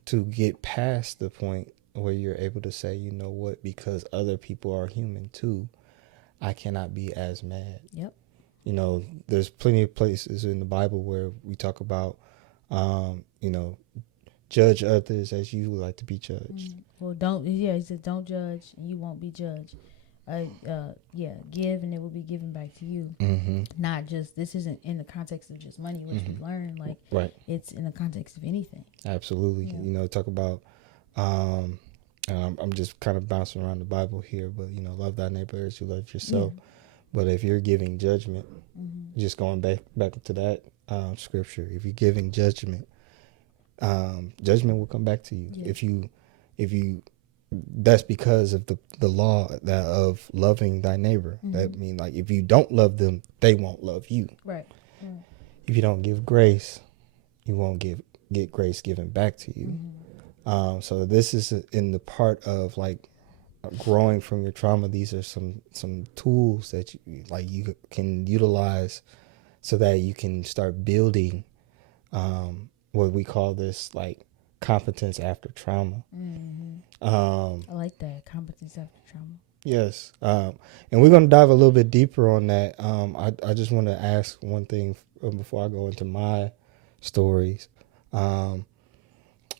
to get past the point where you're able to say, you know what, because other people are human too, I cannot be as mad. Yep. You know, there's plenty of places in the Bible where we talk about, judge others as you would like to be judged. Well, he said, don't judge and you won't be judged. Give and it will be given back to you. Not just, this isn't in the context of just money, which we learn, like, right. It's in the context of anything. Absolutely. Yeah. You know, talk about, I'm just kind of bouncing around the Bible here, but, you know, love thy neighbor as you love yourself. Yeah. But if you're giving judgment, just going back to that scripture, if you're giving judgment, judgment will come back to you. Yeah. If you that's because of the law of loving thy neighbor. That means, like, if you don't love them, they won't love you. Right. If you don't give grace, you won't get grace given back to you. So this is in the part of, like, growing from your trauma. These are some tools that you can utilize so that you can start building what we call this, like, competence after trauma. I like that, competence after trauma. Yes. And we're going to dive a little bit deeper on that. I just want to ask one thing before I go into my stories. What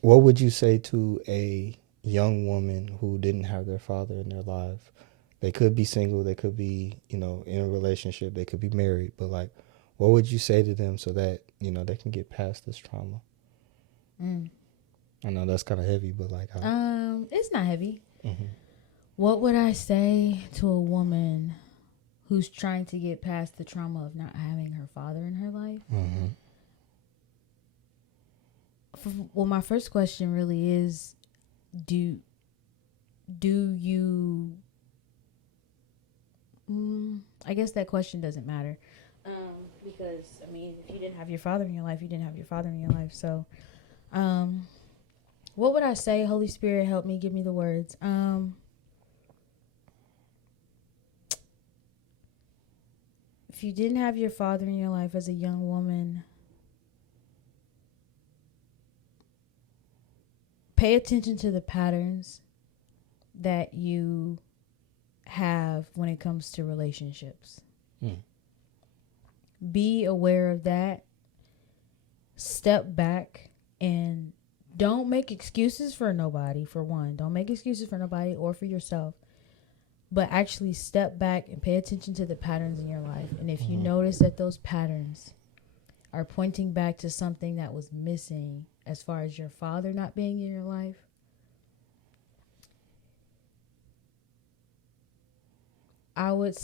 would you say to a young woman who didn't have their father in their life? They could be single, they could be, in a relationship, they could be married, but, like, what would you say to them so that, they can get past this trauma? I know that's kind of heavy, but, like, it's not heavy. What would I say to a woman who's trying to get past the trauma of not having her father in her life? Well, my first question really is, do you I guess that question doesn't matter, because I mean, if you didn't have your father in your life, you didn't have your father in your life. So what would I say? Holy Spirit, help me, give me the words. If you didn't have your father in your life as a young woman, pay attention to the patterns that you have when it comes to relationships. Be aware of that. Step back and don't make excuses for nobody, for one. Don't make excuses for nobody or for yourself. But actually step back and pay attention to the patterns in your life. And if you notice that those patterns are pointing back to something that was missing as far as your father not being in your life, I would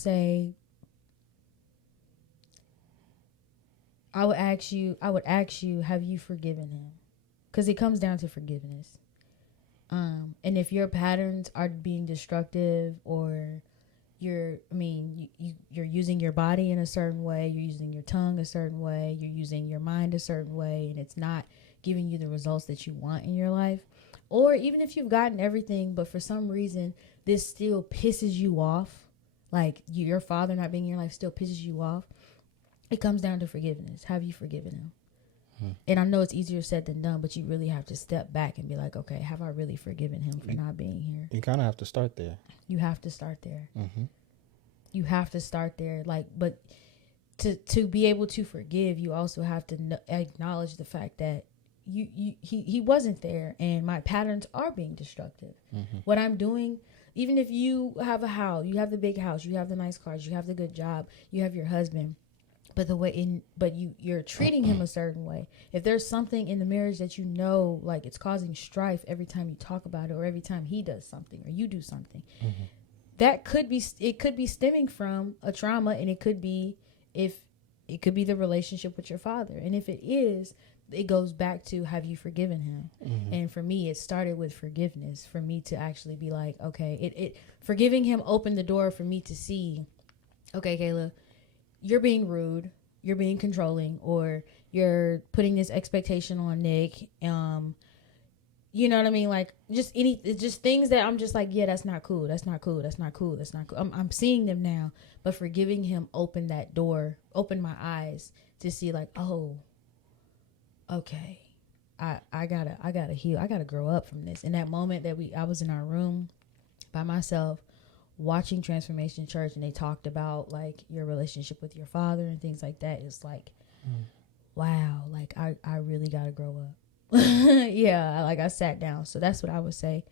ask you, have you forgiven him? Because it comes down to forgiveness. And if your patterns are being destructive, or you're using your body in a certain way, you're using your tongue a certain way, you're using your mind a certain way, and it's not giving you the results that you want in your life, or even if you've gotten everything, but for some reason this still pisses you off, like your father not being in your life still pisses you off, it comes down to forgiveness. Have you forgiven him? And I know it's easier said than done, but you really have to step back and be like, okay, have I really forgiven him for not being here? You kind of have to start there. You have to start there. You have to start there. Like, but to be able to forgive, you also have to acknowledge the fact that he wasn't there, and my patterns are being destructive. What I'm doing, if you have a house, you have the big house, you have the nice cars, you have the good job, you have your husband, but you're treating him a certain way. If there's something in the marriage that like it's causing strife every time you talk about it, or every time he does something or you do something, that could be stemming from a trauma, and it could be the relationship with your father. And if it is, it goes back to, have you forgiven him? And for me, it started with forgiveness, for me to actually be like, okay, it forgiving him opened the door for me to see, okay, Kayla, you're being rude, you're being controlling, or you're putting this expectation on Nick. You know what I mean? Like, just things that I'm just like, yeah, that's not cool. That's not cool. That's not cool. That's not cool. I'm seeing them now, but forgiving him opened that door, opened my eyes to see, like, oh, okay, I gotta heal. I gotta grow up from this. In that moment that I was in our room by myself watching Transformation Church, and they talked about like your relationship with your father and things like that. It's like, wow, like I really gotta grow up. Yeah, like I sat down. So that's what I would say.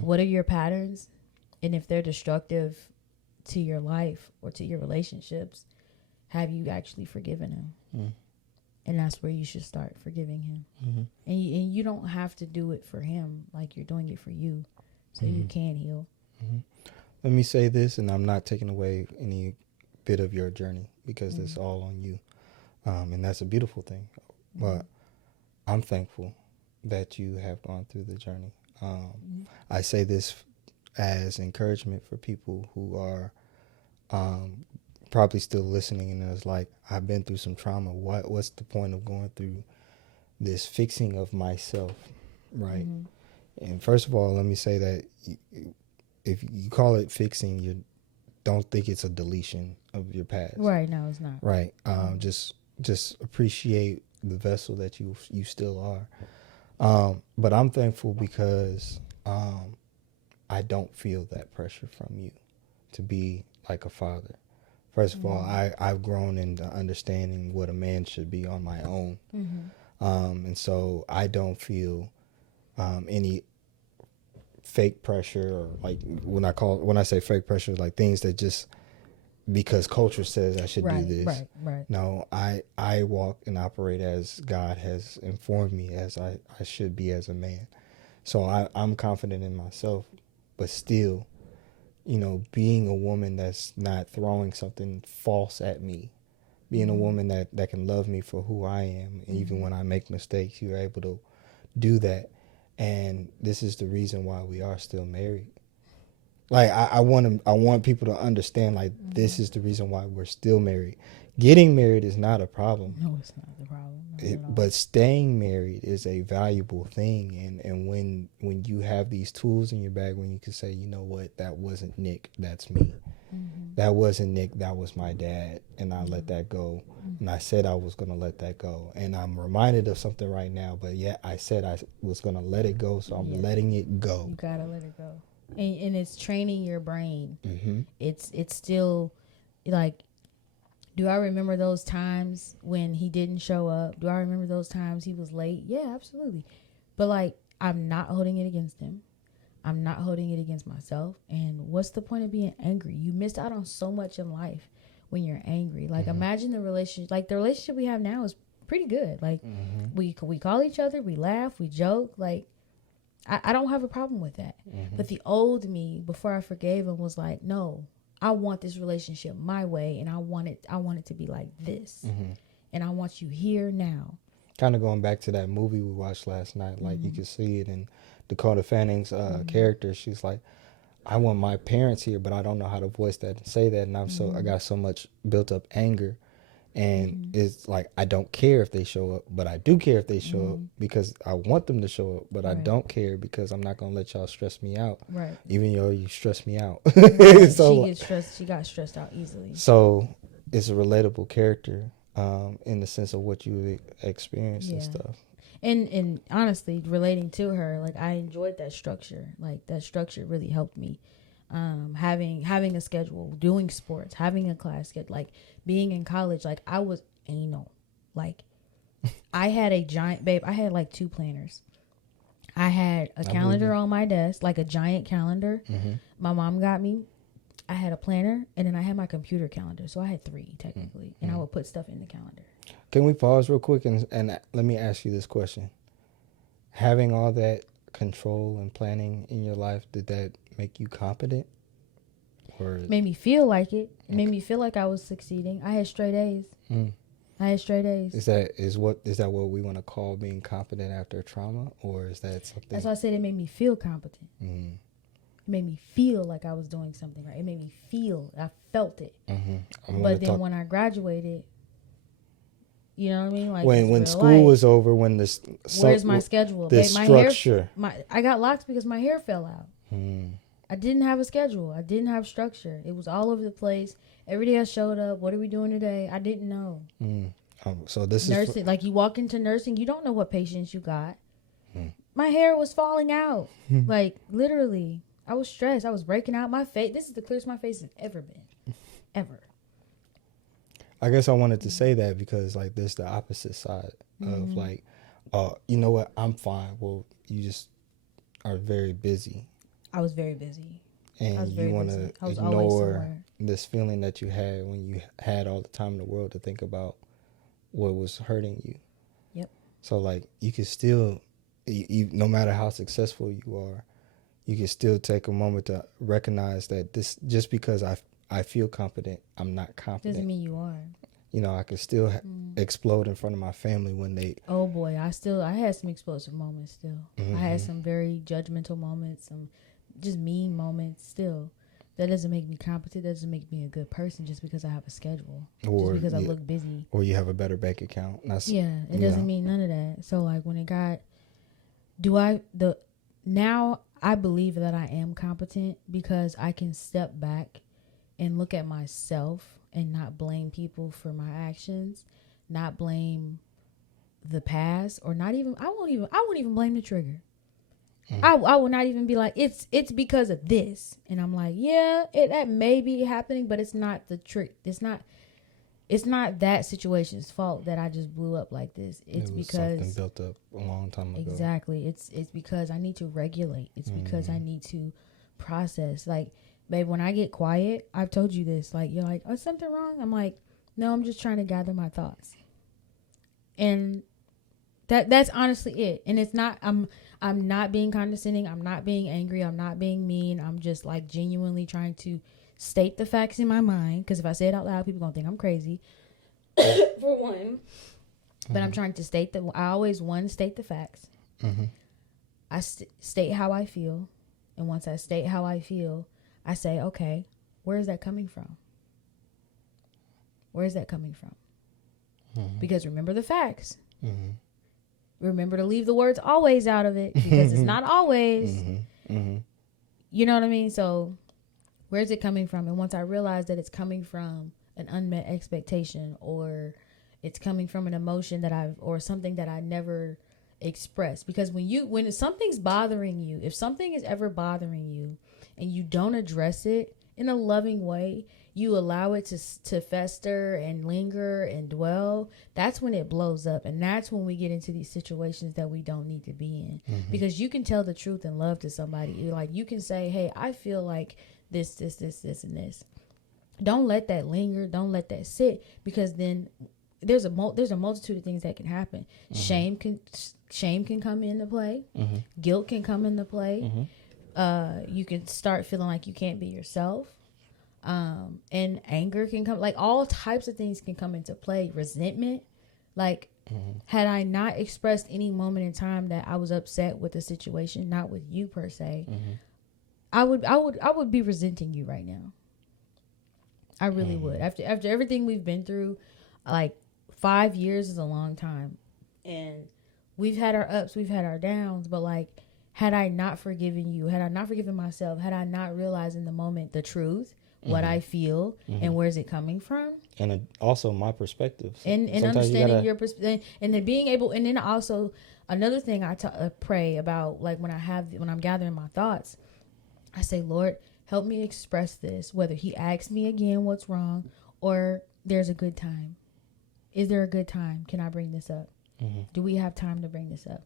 What are your patterns? And if they're destructive to your life or to your relationships, have you actually forgiven him? And that's where you should start, forgiving him. And you don't have to do it for him. Like, you're doing it for you, so you can heal. Let me say this, and I'm not taking away any bit of your journey, because it's all on you. And that's a beautiful thing. But I'm thankful that you have gone through the journey. I say this as encouragement for people who are probably still listening, and it's like, I've been through some trauma. What's the point of going through this fixing of myself, right? And first of all, let me say that if you call it fixing, you don't think it's a deletion of your past. Right, no, it's not. Right. Just appreciate the vessel that you still are. But I'm thankful because I don't feel that pressure from you to be like a father. First of all, I've grown into understanding what a man should be on my own. And so I don't feel any fake pressure, or like when I say fake pressure, like things that just because culture says I should do this. Right. No, I walk and operate as God has informed me as I should be as a man. So I'm confident in myself, but still, being a woman that's not throwing something false at me, being a woman that can love me for who I am, and even when I make mistakes, you're able to do that. And this is the reason why we are still married. Like, I want people to understand, like, this is the reason why we're still married. Getting married is not a problem. No, it's not the problem. But staying married is a valuable thing. And when you have these tools in your bag, when you can say, you know what, that wasn't Nick, that's me. That wasn't Nick, that was my dad. And I let that go. And I said I was going to let that go. And I'm reminded of something right now, but yeah, I said I was going to let it go, so I'm letting it go. You got to let it go. And it's training your brain. It's still like, do I remember those times when he didn't show up? Do I remember those times he was late? Yeah, absolutely. But like, I'm not holding it against him. I'm not holding it against myself. And what's the point of being angry? You missed out on so much in life when you're angry. Like, imagine the relationship we have now is pretty good. Like, we call each other, we laugh, we joke. Like, I don't have a problem with that. But the old me, before I forgave him, was like, no, I want this relationship my way, and I want it to be like this. And I want you here now. Kind of going back to that movie we watched last night, like you could see it in Dakota Fanning's character. She's like, I want my parents here, but I don't know how to voice that and say that, and I got so much built up anger. And it's like, I don't care if they show up, but I do care if they show up, because I want them to show up, but I don't care because I'm not going to let y'all stress me out. Right. Even though you stress me out. So she got stressed out easily. So it's a relatable character in the sense of what you experienced and stuff. And honestly, relating to her, like, I enjoyed that structure. Like, that structure really helped me. Having a schedule, doing sports, having a class schedule, like being in college, like I was anal. Like, I had a giant, babe, I had like 2 planners. I had a calendar on my desk, like a giant calendar. My mom got me. I had a planner, and then I had my computer calendar. So I had 3 technically, and I would put stuff in the calendar. Can we pause real quick and let me ask you this question? Having all that control and planning in your life, did that make you competent? Or made me feel like it. It made me feel like I was succeeding. I had straight A's. I had straight A's. Is that what we want to call being competent after trauma, or is that something? That's why I said it made me feel competent. It made me feel like I was doing something right. It made me feel. I felt it. But then when I graduated, you know what I mean? Like when school was over, when this where's my schedule? The structure. I got locked because my hair fell out. I didn't have a schedule. I didn't have structure. It was all over the place. Every day I showed up. What are we doing today? I didn't know. So this nursing, is like you walk into nursing, you don't know what patients you got. My hair was falling out. Like literally, I was stressed. I was breaking out. My face. This is the clearest my face has ever been, ever. I guess I wanted to say that because like this the opposite side of like, you know what? I'm fine. Well, you just are very busy. I was very busy. And you want to ignore this feeling that you had when you had all the time in the world to think about what was hurting you. Yep. So like you can still, no matter how successful you are, you can still take a moment to recognize that this, just because I feel competent, I'm not competent. Doesn't mean you are. You know, I could still explode in front of my family when they. Oh boy, I had some explosive moments still. I had some very judgmental moments, some just mean moments still. That doesn't make me competent. That doesn't make me a good person just because I have a schedule. Or just because I look busy. Or you have a better bank account. It doesn't mean none of that. So like when it got, now I believe that I am competent because I can step back and look at myself and not blame people for my actions, not blame the past, or not even, I won't even blame the trigger. I will not even be like, it's because of this. And I'm like, yeah, that may be happening, but it's not the trick. It's not that situation's fault that I just blew up like this. It's because something built up a long time ago. Exactly. It's because I need to regulate. It's because I need to process. Like, babe, when I get quiet, I've told you this, like, you're like, oh, is something wrong? I'm like, no, I'm just trying to gather my thoughts. And that's honestly it. And it's not, I'm not being condescending. I'm not being angry. I'm not being mean. I'm just like genuinely trying to state the facts in my mind. Because if I say it out loud, people gonna think I'm crazy. For one. But I'm trying to state that I always state the facts. I state how I feel. And once I state how I feel, I say, okay, where is that coming from? Where is that coming from? Because remember the facts. Remember to leave the words always out of it, because it's not always. You know what I mean? So where's it coming from? And once I realize that it's coming from an unmet expectation, or it's coming from an emotion or something that I never expressed. Because when something's bothering you, if something is ever bothering you and you don't address it in a loving way, you allow it to fester and linger and dwell, that's when it blows up. And that's when we get into these situations that we don't need to be in. Because you can tell the truth and love to somebody. Like, you can say, hey, I feel like this, and this. Don't let that linger. Don't let that sit, because then there's a multitude of things that can happen. Shame can come into play. Guilt can come into play. You can start feeling like you can't be yourself. And anger can come, like all types of things can come into play. Resentment, like had I not expressed any moment in time that I was upset with the situation, not with you per se, I would be resenting you right now. I really would. After everything we've been through, like 5 years is a long time, and we've had our ups, we've had our downs, but like, had I not forgiven you, had I not forgiven myself, had I not realized in the moment the truth, what I feel, and where's it coming from, and also my perspective, and understanding your perspective, and then being able, and then also another thing I pray about, like when I'm gathering my thoughts, I say, Lord, help me express this, whether he asks me again what's wrong, or there's a good time. Is there a good time? Can I bring this up? Do we have time to bring this up?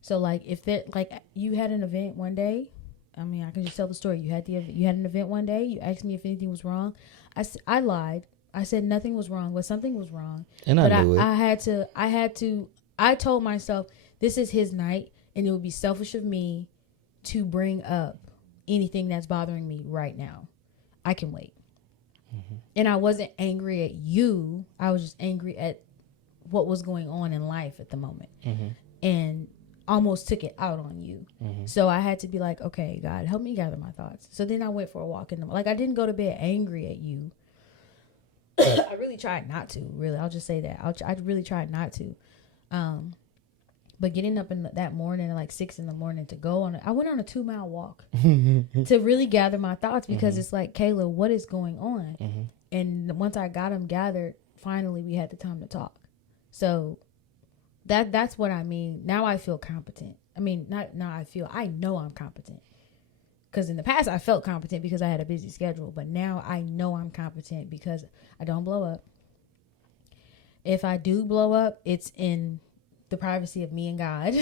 So like if that, like you had an event one day, I mean, I can just tell the story. You had an event one day. You asked me if anything was wrong. I lied. I said nothing was wrong, but something was wrong. And but I knew it. I told myself this is his night, and it would be selfish of me to bring up anything that's bothering me right now. I can wait. And I wasn't angry at you. I was just angry at what was going on in life at the moment. And almost took it out on you. So I had to be like, okay, God, help me gather my thoughts. So then I went for a walk in the, like, I didn't go to bed angry at you. I really tried not to, really. I'll just say that. I really tried not to. But getting up in that morning at like 6 a.m. to go on, I went on a 2-mile walk to really gather my thoughts, because it's like, Kayla, what is going on? And once I got them gathered, finally we had the time to talk. So that's what I mean. Now I feel competent. I mean, I know I'm competent. Because in the past I felt competent because I had a busy schedule. But now I know I'm competent because I don't blow up. If I do blow up, it's in the privacy of me and God.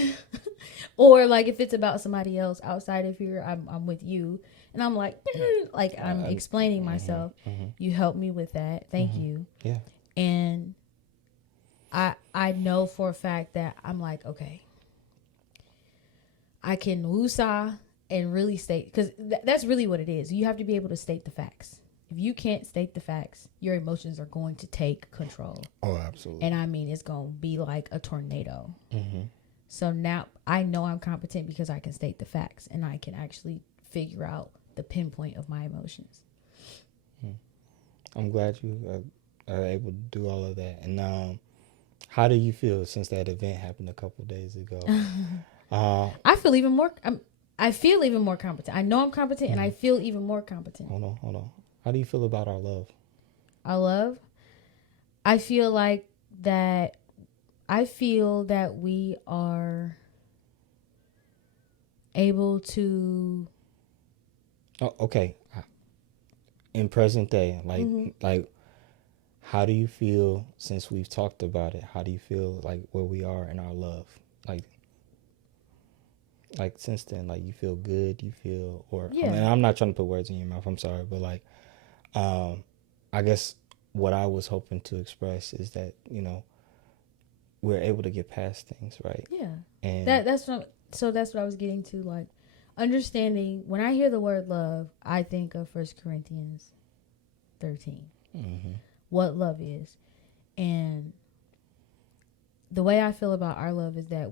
Or like if it's about somebody else outside of here, I'm with you. And I'm like, I'm explaining myself. You helped me with that. Thank you. Yeah. And I know for a fact that I'm like, okay, I can woosah and really state, because that's really what it is. You have to be able to state the facts. If you can't state the facts, your emotions are going to take control. Oh, absolutely. And I mean, it's going to be like a tornado. So now I know I'm competent because I can state the facts and I can actually figure out the pinpoint of my emotions. I'm glad you are able to do all of that. And how do you feel since that event happened a couple of days ago? I feel even more. I feel even more competent. I know I'm competent, and I feel even more competent. Hold on. How do you feel about our love? Our love? I feel like that. I feel that we are able to. Oh, okay. In present day, like, how do you feel since we've talked about it? How do you feel like where we are in our love? Like since then, like you feel good, you feel, or Yeah. I mean, I'm not trying to put words in your mouth. I'm sorry, but like, I guess what I was hoping to express is that, you know, we're able to get past things, right? Yeah. And that's what I was getting to, like understanding. When I hear the word love, I think of 1 Corinthians 13. What love is. And the way I feel about our love is that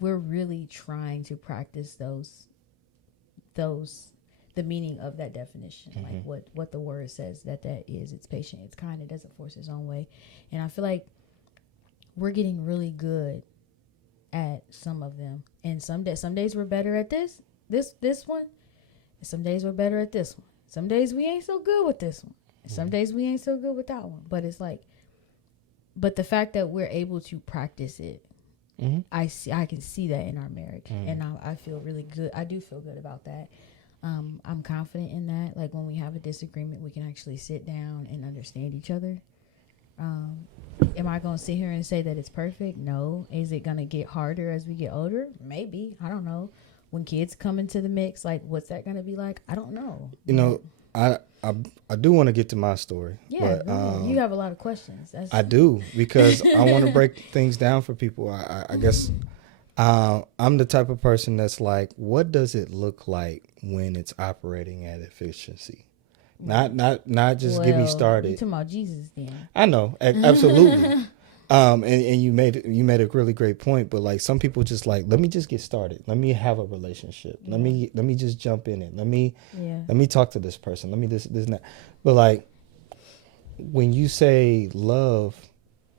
we're really trying to practice the meaning of that definition, like what the word says that is. It's patient, it's kind, it doesn't force its own way. And I feel like we're getting really good at some of them. And some days we're better at this one, and some days we're better at this one. Some days we ain't so good with this one. Some days we ain't so good with that one. But it's like, but the fact that we're able to practice it, I can see that in our marriage, and I feel really good. I do feel good about that. I'm confident in that. Like when we have a disagreement, we can actually sit down and understand each other. Am I going to sit here and say that it's perfect? No. Is it going to get harder as we get older? Maybe. I don't know. When kids come into the mix, like what's that going to be like? I don't know. You know, I do want to get to my story. Yeah, but, you have a lot of questions. I do, because I want to break things down for people. I guess I'm the type of person that's like, what does it look like when it's operating at efficiency? Not just get me started. You're talking about Jesus then. I know, absolutely. And you made a really great point, but like some people just like, let me just get started. Let me have a relationship. Yeah. Let me just jump in it. Let me talk to this person. Let me this and that. But like when you say love,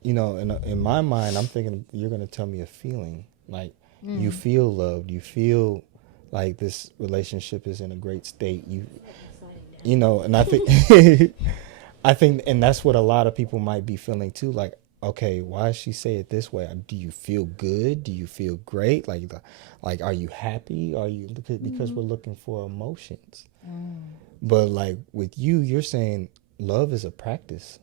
you know, in my mind, I'm thinking you're going to tell me a feeling. Like you feel loved. You feel like this relationship is in a great state. You know, and I think and that's what a lot of people might be feeling too. Like, okay, why does she say it this way? Do you feel good? Do you feel great? Like, are you happy? Are you, because we're looking for emotions. But like with you, you're saying love is a practice.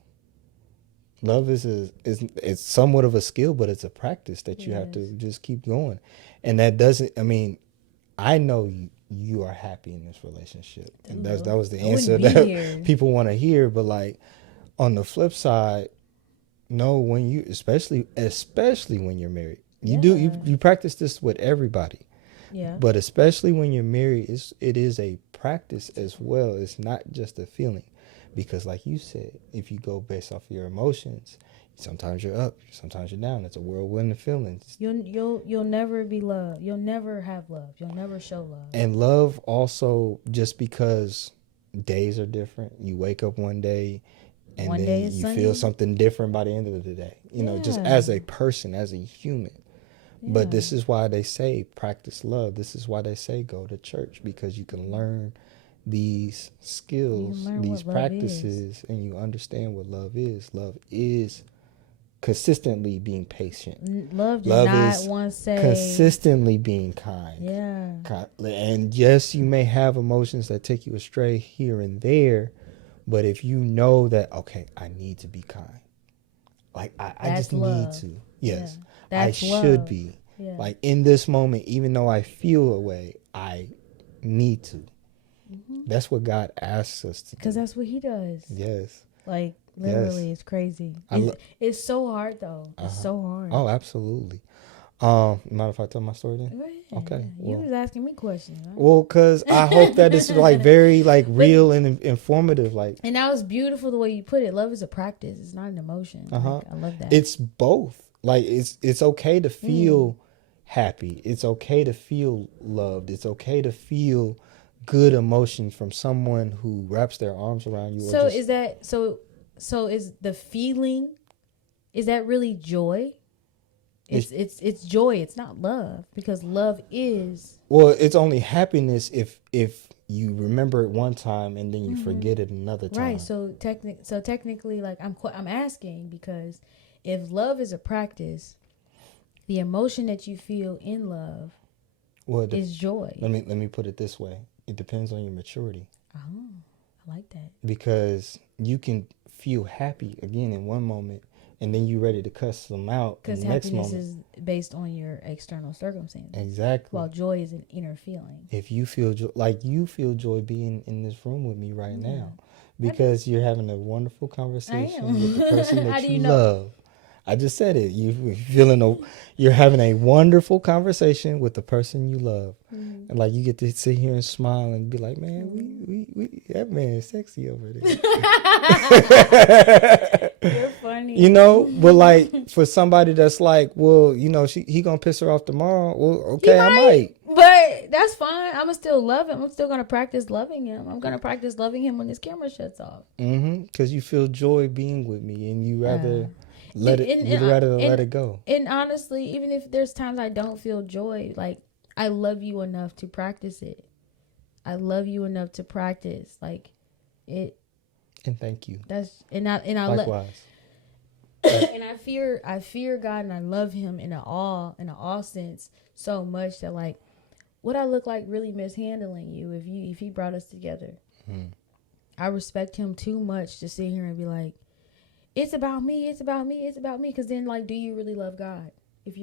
love is it's somewhat of a skill, but it's a practice that you have to just keep going. And that doesn't, I mean, I know you are happy in this relationship, and that was the answer that people want to hear. But like on the flip side, no, when you especially when you're married, you practice this with everybody. Yeah. But especially when you're married, it is a practice as well. It's not just a feeling, because like you said, if you go based off of your emotions, sometimes you're up, sometimes you're down. It's a whirlwind of feelings. You'll never be loved. You'll never have love. You'll never show love. And love also, just because days are different. You wake up one day and one then you sunny. Feel something different by the end of the day. You know, just as a person, as a human. Yeah. But this is why they say practice love. This is why they say go to church, because you can learn these skills, these practices, and you understand what love is. Love is consistently being patient. Love not is once say consistently being kind. Yeah. And yes, you may have emotions that take you astray here and there, but if you know that, okay, I need to be kind. Like I just love. Need to. Yes. Yeah. I should love. Be. Yeah. Like in this moment, even though I feel a way, I need to. Mm-hmm. That's what God asks us to do. Because that's what he does. Yes. Like literally, it's crazy. It's so hard though. It's so hard. Oh, absolutely. Mind if I tell my story then? Go ahead. Okay. You was asking me questions. Right? Well, because I hope that it's like very like real and informative. Like, and that was beautiful the way you put it. Love is a practice. It's not an emotion. Like, I love that. It's both. Like it's okay to feel happy. It's okay to feel loved. It's okay to feel good emotion from someone who wraps their arms around you. So is that so is the feeling, is that really joy? It's joy. It's not love, because love is, well, it's only happiness if you remember it one time and then you forget it another time. Right. So technically, like I'm asking because if love is a practice, the emotion that you feel in love is joy. Let me put it this way. It depends on your maturity. Oh, I like that. Because you can feel happy again in one moment, and then you're ready to cuss them out in the next moment. Because happiness is based on your external circumstances. Exactly. While joy is an inner feeling. If you feel like you feel joy being in this room with me right now, because you're having a wonderful conversation with the person that you love. I just said it. You're having a wonderful conversation with the person you love, and like you get to sit here and smile and be like, "Man, we that man is sexy over there." You're funny. You know, but like for somebody that's like, well, you know, he gonna piss her off tomorrow. Well, okay, I might. But that's fine. I'm gonna still love him. I'm still gonna practice loving him. I'm gonna practice loving him when this camera shuts off. Because you feel joy being with me, and you rather. Let it go. And honestly, even if there's times I don't feel joy, like I love you enough to practice it. I love you enough to practice like it. And thank you. I likewise. And I fear God, and I love him in an awe sense so much that like, would I look like really mishandling you if he brought us together? I respect him too much to sit here and be like, it's about me, it's about me, it's about me. Because then, like, do you really love God if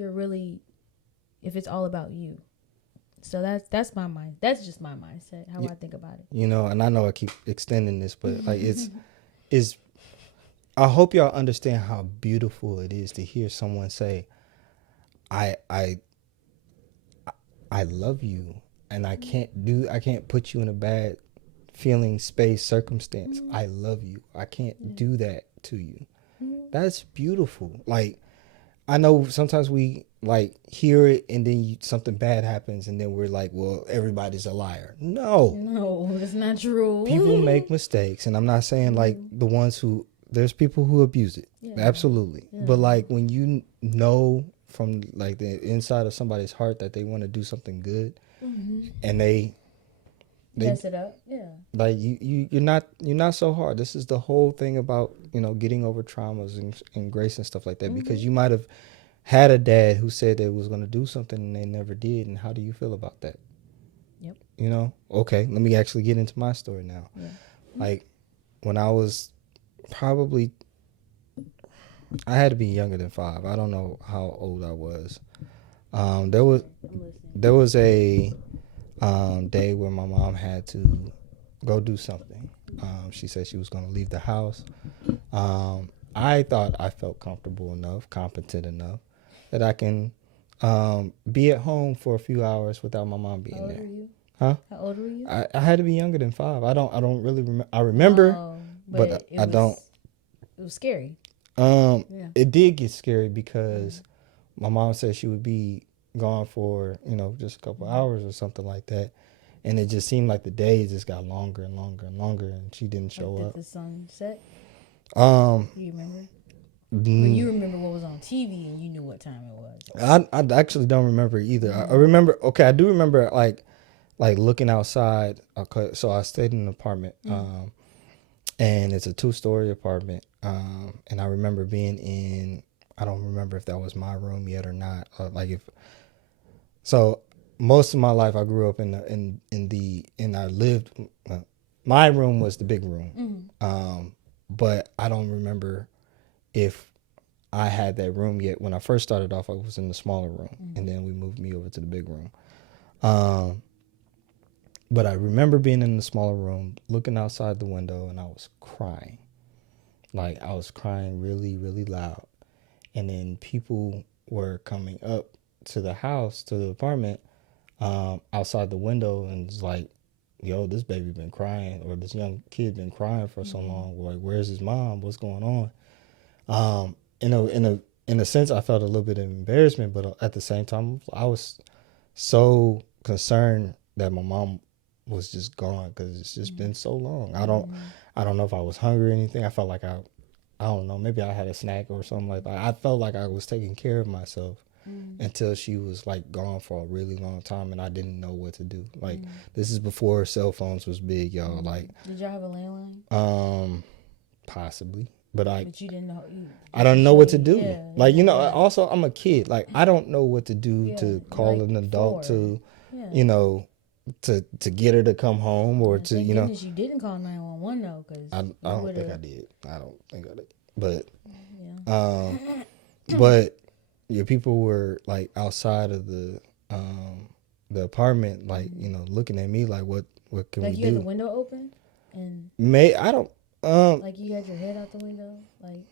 it's all about you? So that's my mind. That's just my mindset, how I think about it. You know, and I know I keep extending this, but like it's. I hope y'all understand how beautiful it is to hear someone say, "I love you, and I can't put you in a bad feeling, space, circumstance. I love you. I can't do that to you." That's beautiful. Like, I know sometimes we like hear it and then something bad happens and then we're like, well, everybody's a liar. No, that's not true. People make mistakes, and I'm not saying like the ones who, there's people who abuse it. Absolutely. But like when you know from like the inside of somebody's heart that they want to do something good, and they mess it up. Like you're not so hard. This is the whole thing about, you know, getting over traumas and grace and stuff like that, because you might have had a dad who said they was going to do something and they never did. And how do you feel about that? Yep. You know? Okay, let me actually get into my story now. Like when I was probably I had to be younger than 5. I don't know how old I was. There was a day where my mom had to go do something. She said she was going to leave the house. I thought I felt comfortable enough, competent enough, that I can be at home for a few hours without my mom being there. How old were you? Huh? How old were you? I had to be younger than 5. I don't really remember. I remember, but I don't. It was scary. It did get scary because my mom said she would be gone for just a couple hours or something like that, and it just seemed like the days just got longer and longer and longer, and she didn't show up. Did the sun set? Do you remember? You remember what was on TV and you knew what time it was. I actually don't remember either. I remember. Okay, I do remember like looking outside. So I stayed in an apartment, and it's a 2-story apartment. And I remember being in. I don't remember if that was my room yet or not. So most of my life I grew up and I lived. My room was the big room, but I don't remember if I had that room yet. When I first started off, I was in the smaller room, and then we moved me over to the big room. But I remember being in the smaller room, looking outside the window, and I was crying. Like, I was crying really, really loud. And then people were coming up to the house, to the apartment, outside the window, and it's like, yo, this baby been crying, or this young kid been crying for so long. Like, where's his mom? What's going on? In a sense, I felt a little bit of embarrassment, but at the same time, I was so concerned that my mom was just gone because it's just been so long. I don't know if I was hungry or anything. I felt like I don't know. Maybe I had a snack or something like that. I felt like I was taking care of myself until she was like gone for a really long time, and I didn't know what to do. Like this is before cell phones was big, y'all. Like, did y'all have a landline? Possibly. But you didn't know. I don't know what to do. Yeah, Also, I'm a kid. Like, I don't know what to do to call an adult to, to get her to come home or to, you didn't call 911 though, because I don't think I did. I don't think I did. But, yeah. But your people were like outside of the apartment, like, looking at me like, what can we do? Like, you had the window open, and I don't. Like, you had your head out the window, like,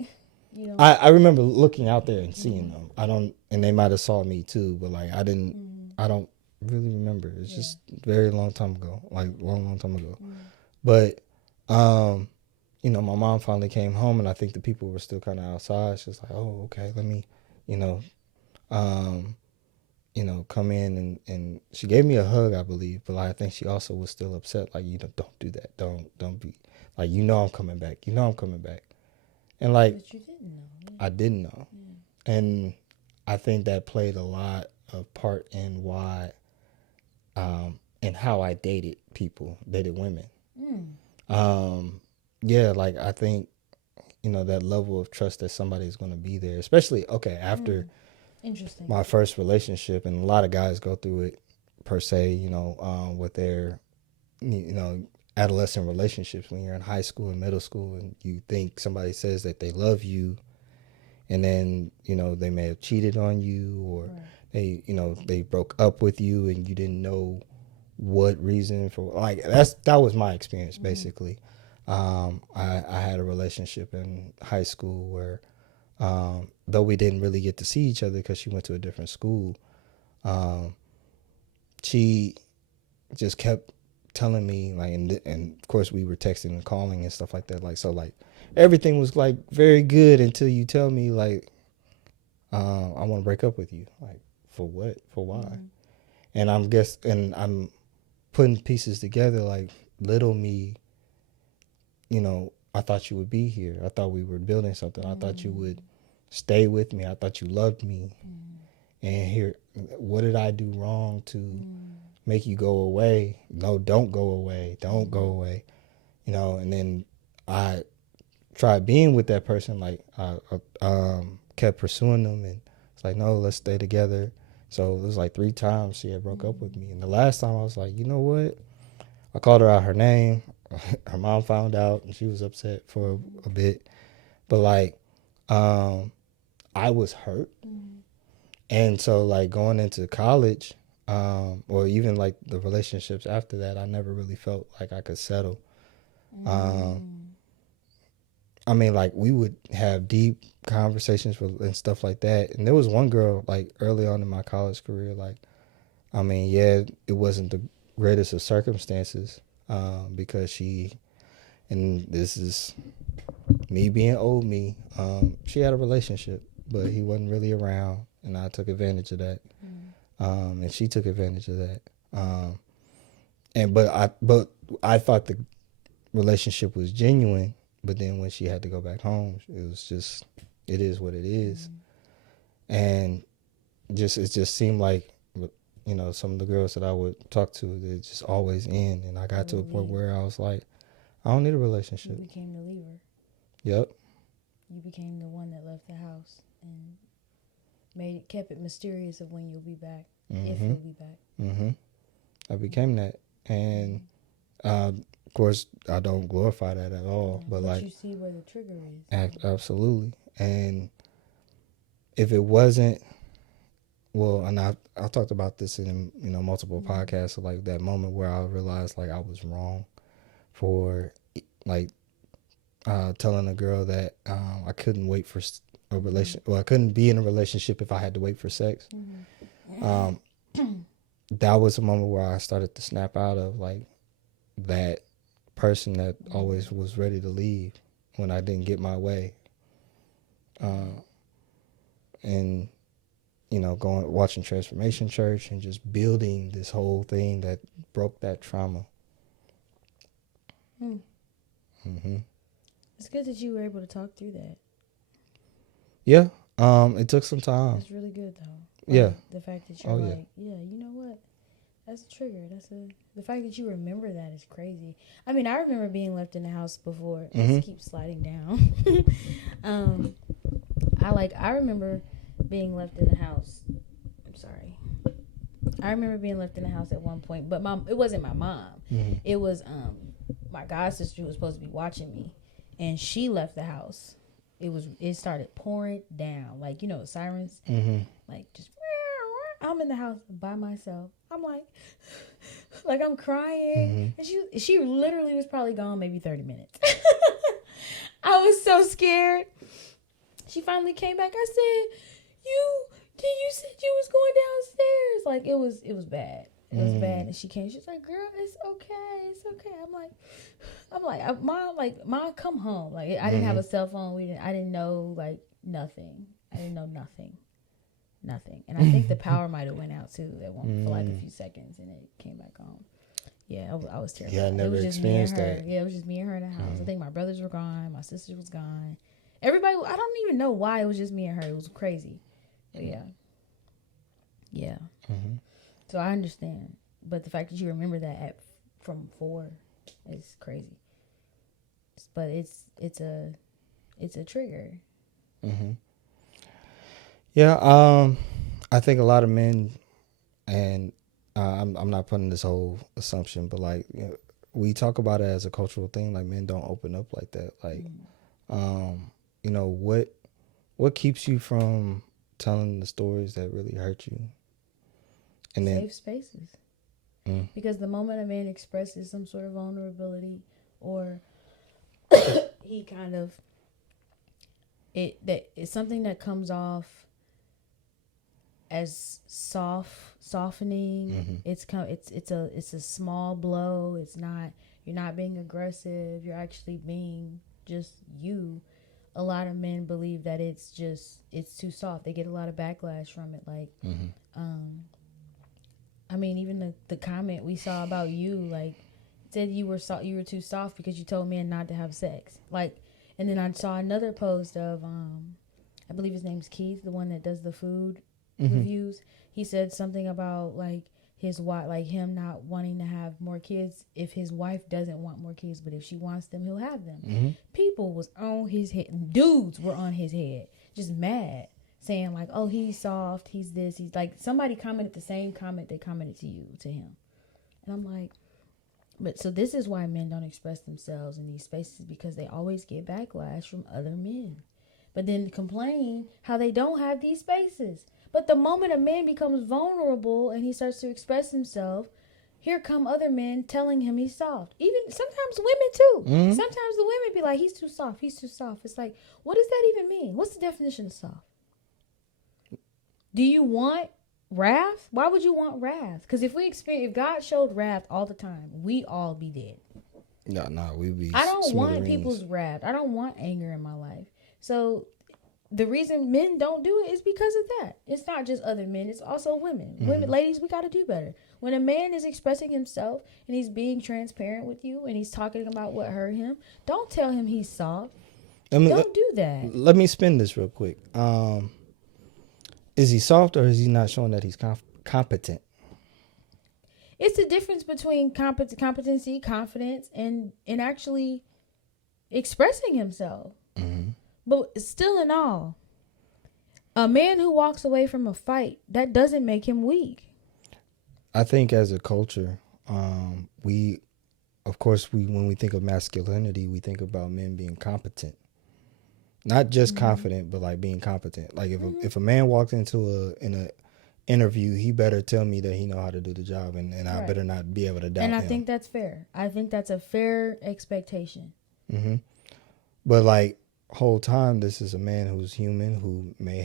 I remember looking out there and seeing them. And they might have saw me too, but like I didn't. I don't really remember. It's just a very long time ago, like long time ago. But my mom finally came home, and I think the people were still kind of outside. She was like, "Oh, okay, let me, come in," and she gave me a hug, I believe. But like, I think she also was still upset. Like, don't do that. Don't be. Like, I'm coming back. I'm coming back. And like, but you didn't know. Yeah. I didn't know. Yeah. And I think that played a lot of part in why, and how I dated women. Yeah, like, I think, that level of trust that somebody's going to be there, especially, after my first relationship, and a lot of guys go through it per se, with their, adolescent relationships when you're in high school and middle school, and you think somebody says that they love you, and then they may have cheated on you, or they broke up with you, and you didn't know what reason for. Like, that was my experience basically. I had a relationship in high school where, though we didn't really get to see each other because she went to a different school, she just kept telling me, like, and of course we were texting and calling and stuff like that, like, so like everything was like very good until you tell me, like, I want to break up with you. Like, for what? For why? And I'm putting pieces together, like, little me, I thought you would be here. I thought we were building something. I thought you would stay with me. I thought you loved me. And here, what did I do wrong to make you go away? No, don't go away. Don't go away. And then I tried being with that person. Like, I kept pursuing them, and it's like, no, let's stay together. So it was like 3 times she had broke up with me. And the last time I was like, you know what? I called her out her name. Her mom found out, and she was upset for a bit. But like, I was hurt. And so, like, going into college, or even like the relationships after that, I never really felt like I could settle. I mean, like, we would have deep conversations and stuff like that. And there was one girl, like, early on in my college career, like, I mean, yeah, it wasn't the greatest of circumstances, because and this is me being old me, she had a relationship, but he wasn't really around, and I took advantage of that. And she took advantage of that. But I thought the relationship was genuine, but then when she had to go back home, it is what it is. And it just seemed like, some of the girls that I would talk to, they just always end. And I got to a point where I was like, I don't need a relationship. You became the leaver. Yep. You became the one that left the house and kept it mysterious of when you'll be back, if you'll be back. I became that, and of course, I don't glorify that at all. But like, you see where the trigger is. Absolutely. And if it wasn't, well, and I talked about this in multiple podcasts, so like that moment where I realized like I was wrong for like telling a girl that I couldn't wait for a relation. Well, I couldn't be in a relationship if I had to wait for sex. That was a moment where I started to snap out of like that person that always was ready to leave when I didn't get my way. And watching Transformation Church and just building this whole thing that broke that trauma. It's good that you were able to talk through that. Yeah. It took some time. It's really good though. Yeah. The fact that you're you know what? That's a trigger. The fact that you remember that is crazy. I mean, I remember being left in the house before. Let's keep sliding down. I remember being left in the house. I'm sorry. I remember being left in the house at one point, but it wasn't my mom. It was my god sister who was supposed to be watching me, and she left the house. It started pouring down, like sirens, like just. I'm in the house by myself. I'm like I'm crying, and she literally was probably gone maybe 30 minutes. I was so scared. She finally came back. I said, you said you was going downstairs. Like it was bad. It was bad. And she came. She's like, girl, it's okay. It's okay. I'm like, mom, come home. Like I didn't have a cell phone. I didn't know like nothing. I didn't know nothing. And I think the power might have went out too for like a few seconds, and it came back on. Yeah, I was terrified. Yeah, I never experienced that. Yeah, it was just me and her in the house. I think my brothers were gone. My sister was gone. Everybody, I don't even know why it was just me and her. It was crazy. But yeah. So I understand, but the fact that you remember that from 4 is crazy. But it's a trigger. Yeah, I think a lot of men, and I'm not putting this whole assumption, but like we talk about it as a cultural thing. Like men don't open up like that. Like, what keeps you from telling the stories that really hurt you? And safe spaces. Because the moment a man expresses some sort of vulnerability, or he kind of it's something that comes off as softening. It's a small blow. You're not being aggressive. You're actually being just you. A lot of men believe that it's too soft. They get a lot of backlash from it. Like, I mean, even the comment we saw about you, like, said you were too soft because you told men not to have sex. Like, and then I saw another post of I believe his name's Keith, the one that does the food reviews. He said something about like his wife, like him not wanting to have more kids if his wife doesn't want more kids, but if she wants them, he'll have them. People was on his head. Dudes were on his head, just mad, saying like, "Oh, he's soft. He's this. He's like." Somebody commented the same comment they commented to him, and I'm like, but so this is why men don't express themselves in these spaces, because they always get backlash from other men. but then complain how they don't have these spaces. But the moment a man becomes vulnerable and he starts to express himself, here come other men telling him he's soft. Even sometimes women too. Mm-hmm. Sometimes the women be like, he's too soft, he's too soft. It's like, what does that even mean? What's the definition of soft? Do you want wrath? Why would you want wrath? Because if God showed wrath all the time, we all be dead. No, we be. I don't want people's wrath. I don't want anger in my life. So the reason men don't do it is because of that. It's not just other men. It's also women. Mm-hmm. Women, ladies, we got to do better. When a man is expressing himself and he's being transparent with you and he's talking about what hurt him, don't tell him he's soft. Don't do that. Let me spin this real quick. Is he soft or is he not showing that he's competent? It's the difference between competency, confidence, and actually expressing himself. Mm-hmm. But still in all, a man who walks away from a fight, that doesn't make him weak. I think as a culture, when we think of masculinity, we think about men being competent. Not just confident, but like being competent. Like if a man walks into an interview, he better tell me that he know how to do the job, and I better not be able to doubt him. And I think that's fair. I think that's a fair expectation. Mm-hmm. But like whole time, this is a man who's human, who may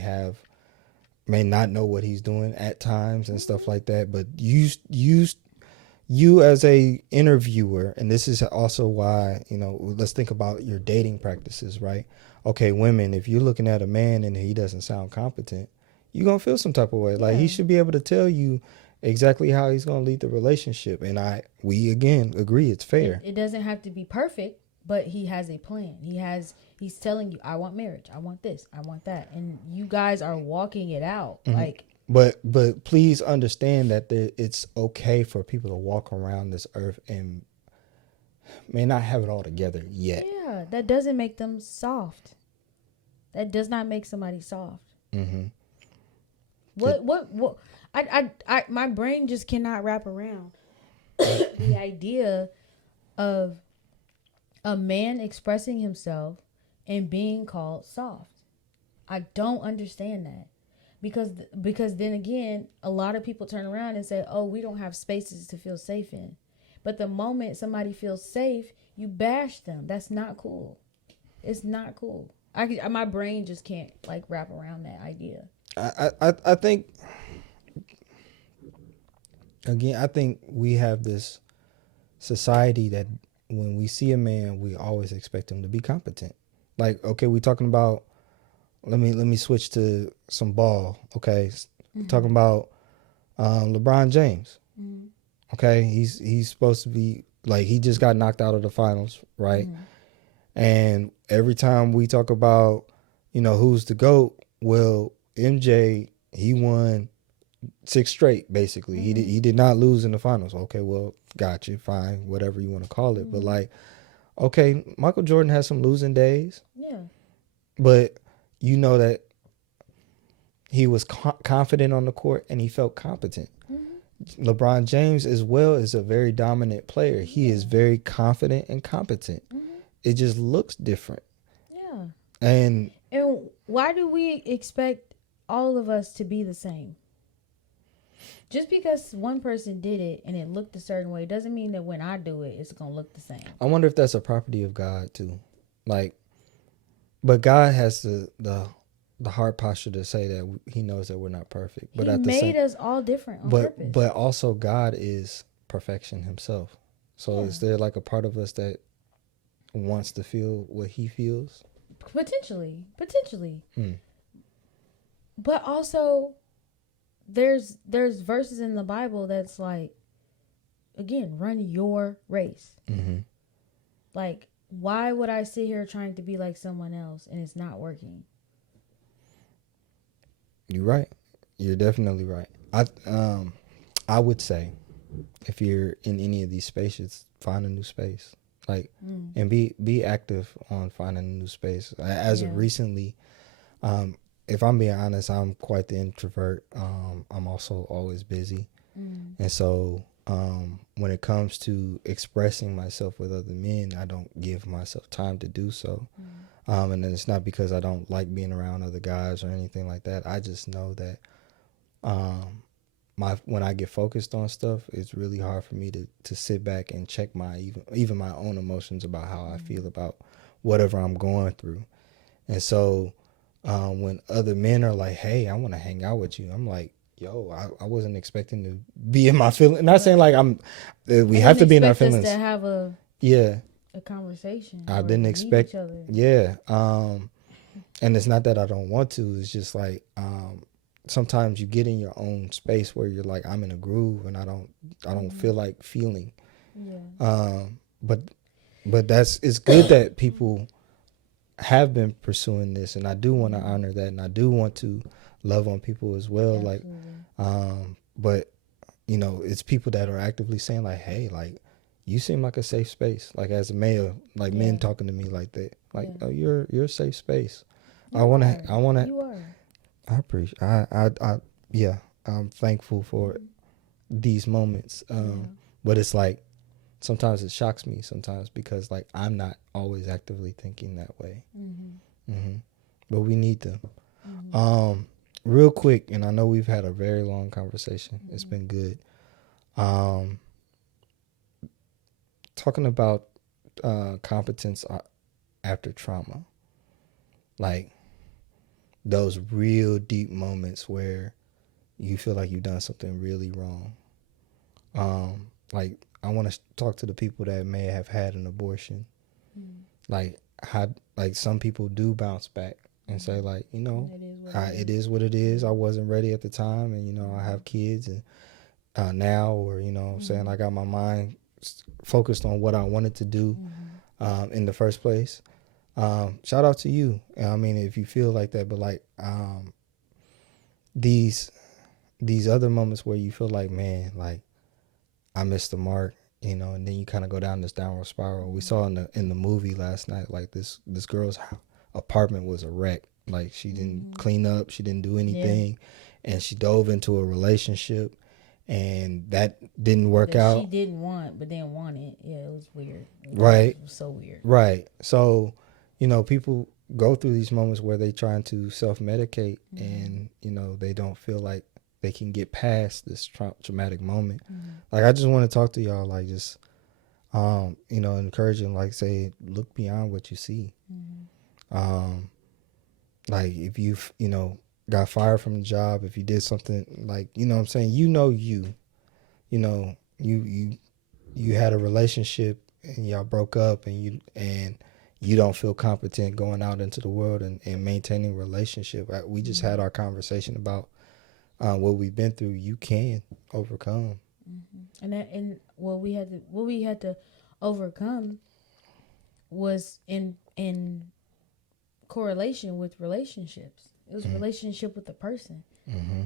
not know what he's doing at times and stuff like that. But you as a interviewer, and this is also why, let's think about your dating practices, right? Okay, women, if you're looking at a man and he doesn't sound competent, you're going to feel some type of way. Like he should be able to tell you exactly how he's going to lead the relationship. And we again agree it's fair. It doesn't have to be perfect, but he has a plan. He's telling you, I want marriage. I want this. I want that. And you guys are walking it out. Mm-hmm. But please understand that it's okay for people to walk around this earth and may not have it all together yet. Yeah, that doesn't make them soft. That does not make somebody soft. Mm-hmm. What? I my brain just cannot wrap around the idea of a man expressing himself and being called soft. I don't understand that. Because then again, a lot of people turn around and say, oh, we don't have spaces to feel safe in. But the moment somebody feels safe, you bash them. That's not cool. It's not cool. My brain just can't wrap around that idea. I think, again, I think we have this society that when we see a man, we always expect him to be competent. Like, okay, we're talking about, let me switch to some ball. Okay, mm-hmm. Talking about LeBron James. Mm-hmm. Okay, he's supposed to be he just got knocked out of the finals, right? Mm-hmm. And every time we talk about who's the GOAT, well, MJ, he won 6 straight basically. Mm-hmm. He did not lose in the finals. Okay, well, gotcha, fine, whatever you want to call it. Mm-hmm. But okay, Michael Jordan has some losing days. Yeah, but that he was confident on the court and he felt competent. Mm-hmm. LeBron James as well is a very dominant player. He is very confident and competent. Mm-hmm. It just looks different. Yeah. And why do we expect all of us to be the same? Just because one person did it and it looked a certain way doesn't mean that when I do it, it's going to look the same. I wonder if that's a property of God too. But God has the heart posture to say that he knows that we're not perfect. But he made us all different on purpose. But also God is perfection himself. So is there a part of us that wants to feel what he feels? Potentially. But also there's verses in the Bible that's again, run your race. Mm-hmm. Why would I sit here trying to be like someone else and it's not working? You're right. You're definitely right. I would say if you're in any of these spaces, find a new space. And be active on finding a new space. As of recently, if I'm being honest, I'm quite the introvert. I'm also always busy. And so when it comes to expressing myself with other men, I don't give myself time to do so. And then it's not because I don't like being around other guys or anything like that. I just know that when I get focused on stuff, it's really hard for me to sit back and check my even my own emotions about how I feel about whatever I'm going through. And so when other men are like, "Hey, I want to hang out with you," I'm like, "Yo, I wasn't expecting to be in my feelings." Not saying like we have to be in our feelings. Us to have a conversation. I didn't expect each other. Yeah. And it's not that I don't want to. It's just like sometimes you get in your own space where you're like, I'm in a groove and I don't feel like feeling. Yeah. But it's good that people have been pursuing this, and I do want to honor that, and I do want to love on people as well. Absolutely. But it's people that are actively saying like, hey, like, you seem like a safe space. Like, as a male, like, men talking to me like that, like, oh, you're a safe space. I want to. You are. I appreciate. Yeah. I'm thankful for these moments. But it's like sometimes it shocks me sometimes because like I'm not always actively thinking that way. But we need to. Real quick, and I know we've had a very long conversation. It's been good. Talking about competence after trauma, like those real deep moments where you feel like you've done something really wrong. Like, I want to talk to the people that may have had an abortion. Like, how, like, some people do bounce back and say like, it is what it is. I wasn't ready at the time, and I have kids and now, or I'm saying I got my mind focused on what I wanted to do in the first place. Shout out to you. I mean, if you feel like that, but like these other moments where you feel like, man, like I missed the mark, and then you kind of go down this downward spiral. We saw in the movie last night, like this girl's apartment was a wreck. Like, she didn't clean up, she didn't do anything, and she dove into a relationship, and that didn't work out. She didn't want, but then wanted. Yeah, it was weird. Right. It was so weird. Right. So, people go through these moments where they trying to self-medicate, and, they don't feel like they can get past this traumatic moment. Like, I just want to talk to y'all, like, just, encouraging, like, say, look beyond what you see. Like, if you've, got fired from the job, if you did something, like, what I'm saying, you had a relationship and y'all broke up, and you don't feel competent going out into the world and maintaining a relationship. We just had our conversation about what we've been through. You can overcome. And what we had to overcome was in correlation with relationships. It was a relationship with the person.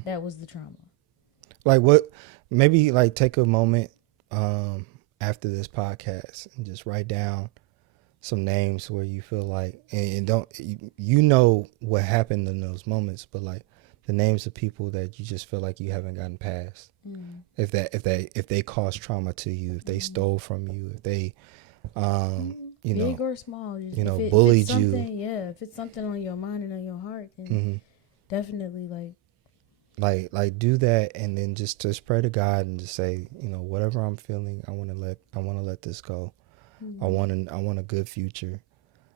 That was the trauma. Like, what? Maybe like take a moment after this podcast and just write down some names where you feel like, and don't what happened in those moments, but like the names of people that you just feel like you haven't gotten past. If they caused trauma to you, if they stole from you, if they big or small, bullied you. Yeah, if it's something on your mind and on your heart, then definitely like do that, and then just pray to God and just say, whatever I'm feeling, I want to let this go. I want a good future.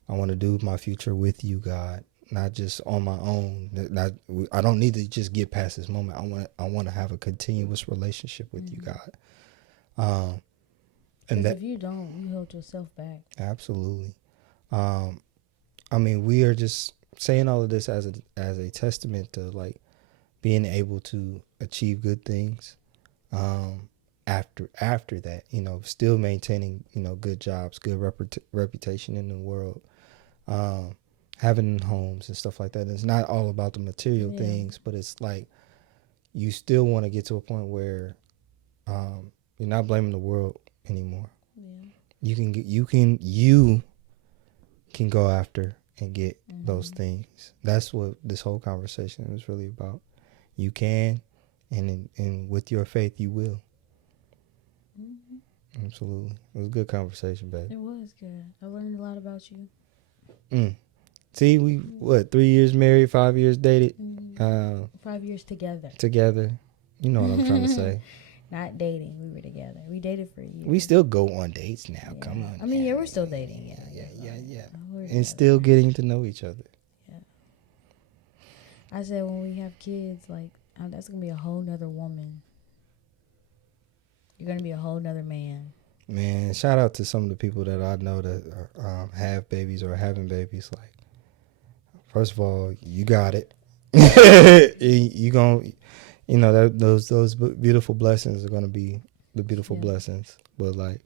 I want to do my future with you, God, not just on my own. I don't need to just get past this moment. I want to have a continuous relationship with you, God. And that, if you don't, you hold yourself back. Absolutely. I mean, we are just saying all of this as a testament to like being able to achieve good things. After that, still maintaining, good jobs, good reputation in the world, having homes and stuff like that. It's not all about the material things, but it's like you still want to get to a point where you're not blaming the world anymore. You can go after and get those things. That's what this whole conversation was really about. You can, and with your faith, you will. Absolutely. It was a good conversation, babe. It was good. I learned a lot about you. See, we 3 years married, 5 years dated, 5 years together. You know what I'm trying to say. Not dating. We were together. We dated for a year. We still go on dates now. Yeah. Come on. I mean, yeah, we're still dating. Yeah. And still getting to know each other. Yeah. I said when we have kids, like, that's going to be a whole nother woman. You're going to be a whole nother man. Man, shout out to some of the people that I know that have babies or having babies. Like, first of all, you got it. You going, those beautiful blessings are gonna be the beautiful blessings. But like,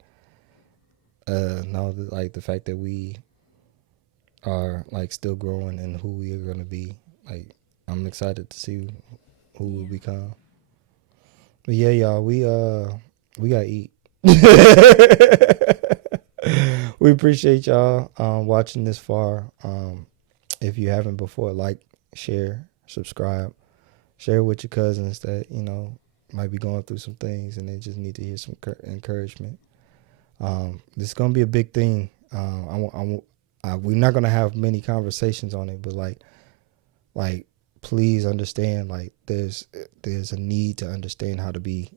no, like the fact that we are like still growing and who we are gonna be. Like, I'm excited to see who we'll become. But yeah, y'all, we gotta eat. We appreciate y'all watching this far. If you haven't before, like, share, subscribe, share with your cousins that might be going through some things and they just need to hear some encouragement. This is gonna be a big thing. We're not gonna have many conversations on it, but like please understand, like there's a need to understand how to be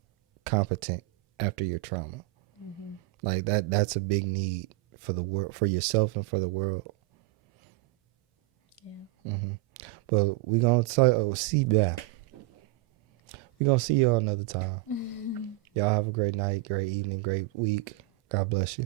competent after your trauma. Mm-hmm. Like that's a big need for the world, for yourself and for the world. Yeah. Mm-hmm. But we're gonna see that. We're gonna see y'all another time. Mm-hmm. Y'all have a great night, great evening, great week. God bless you.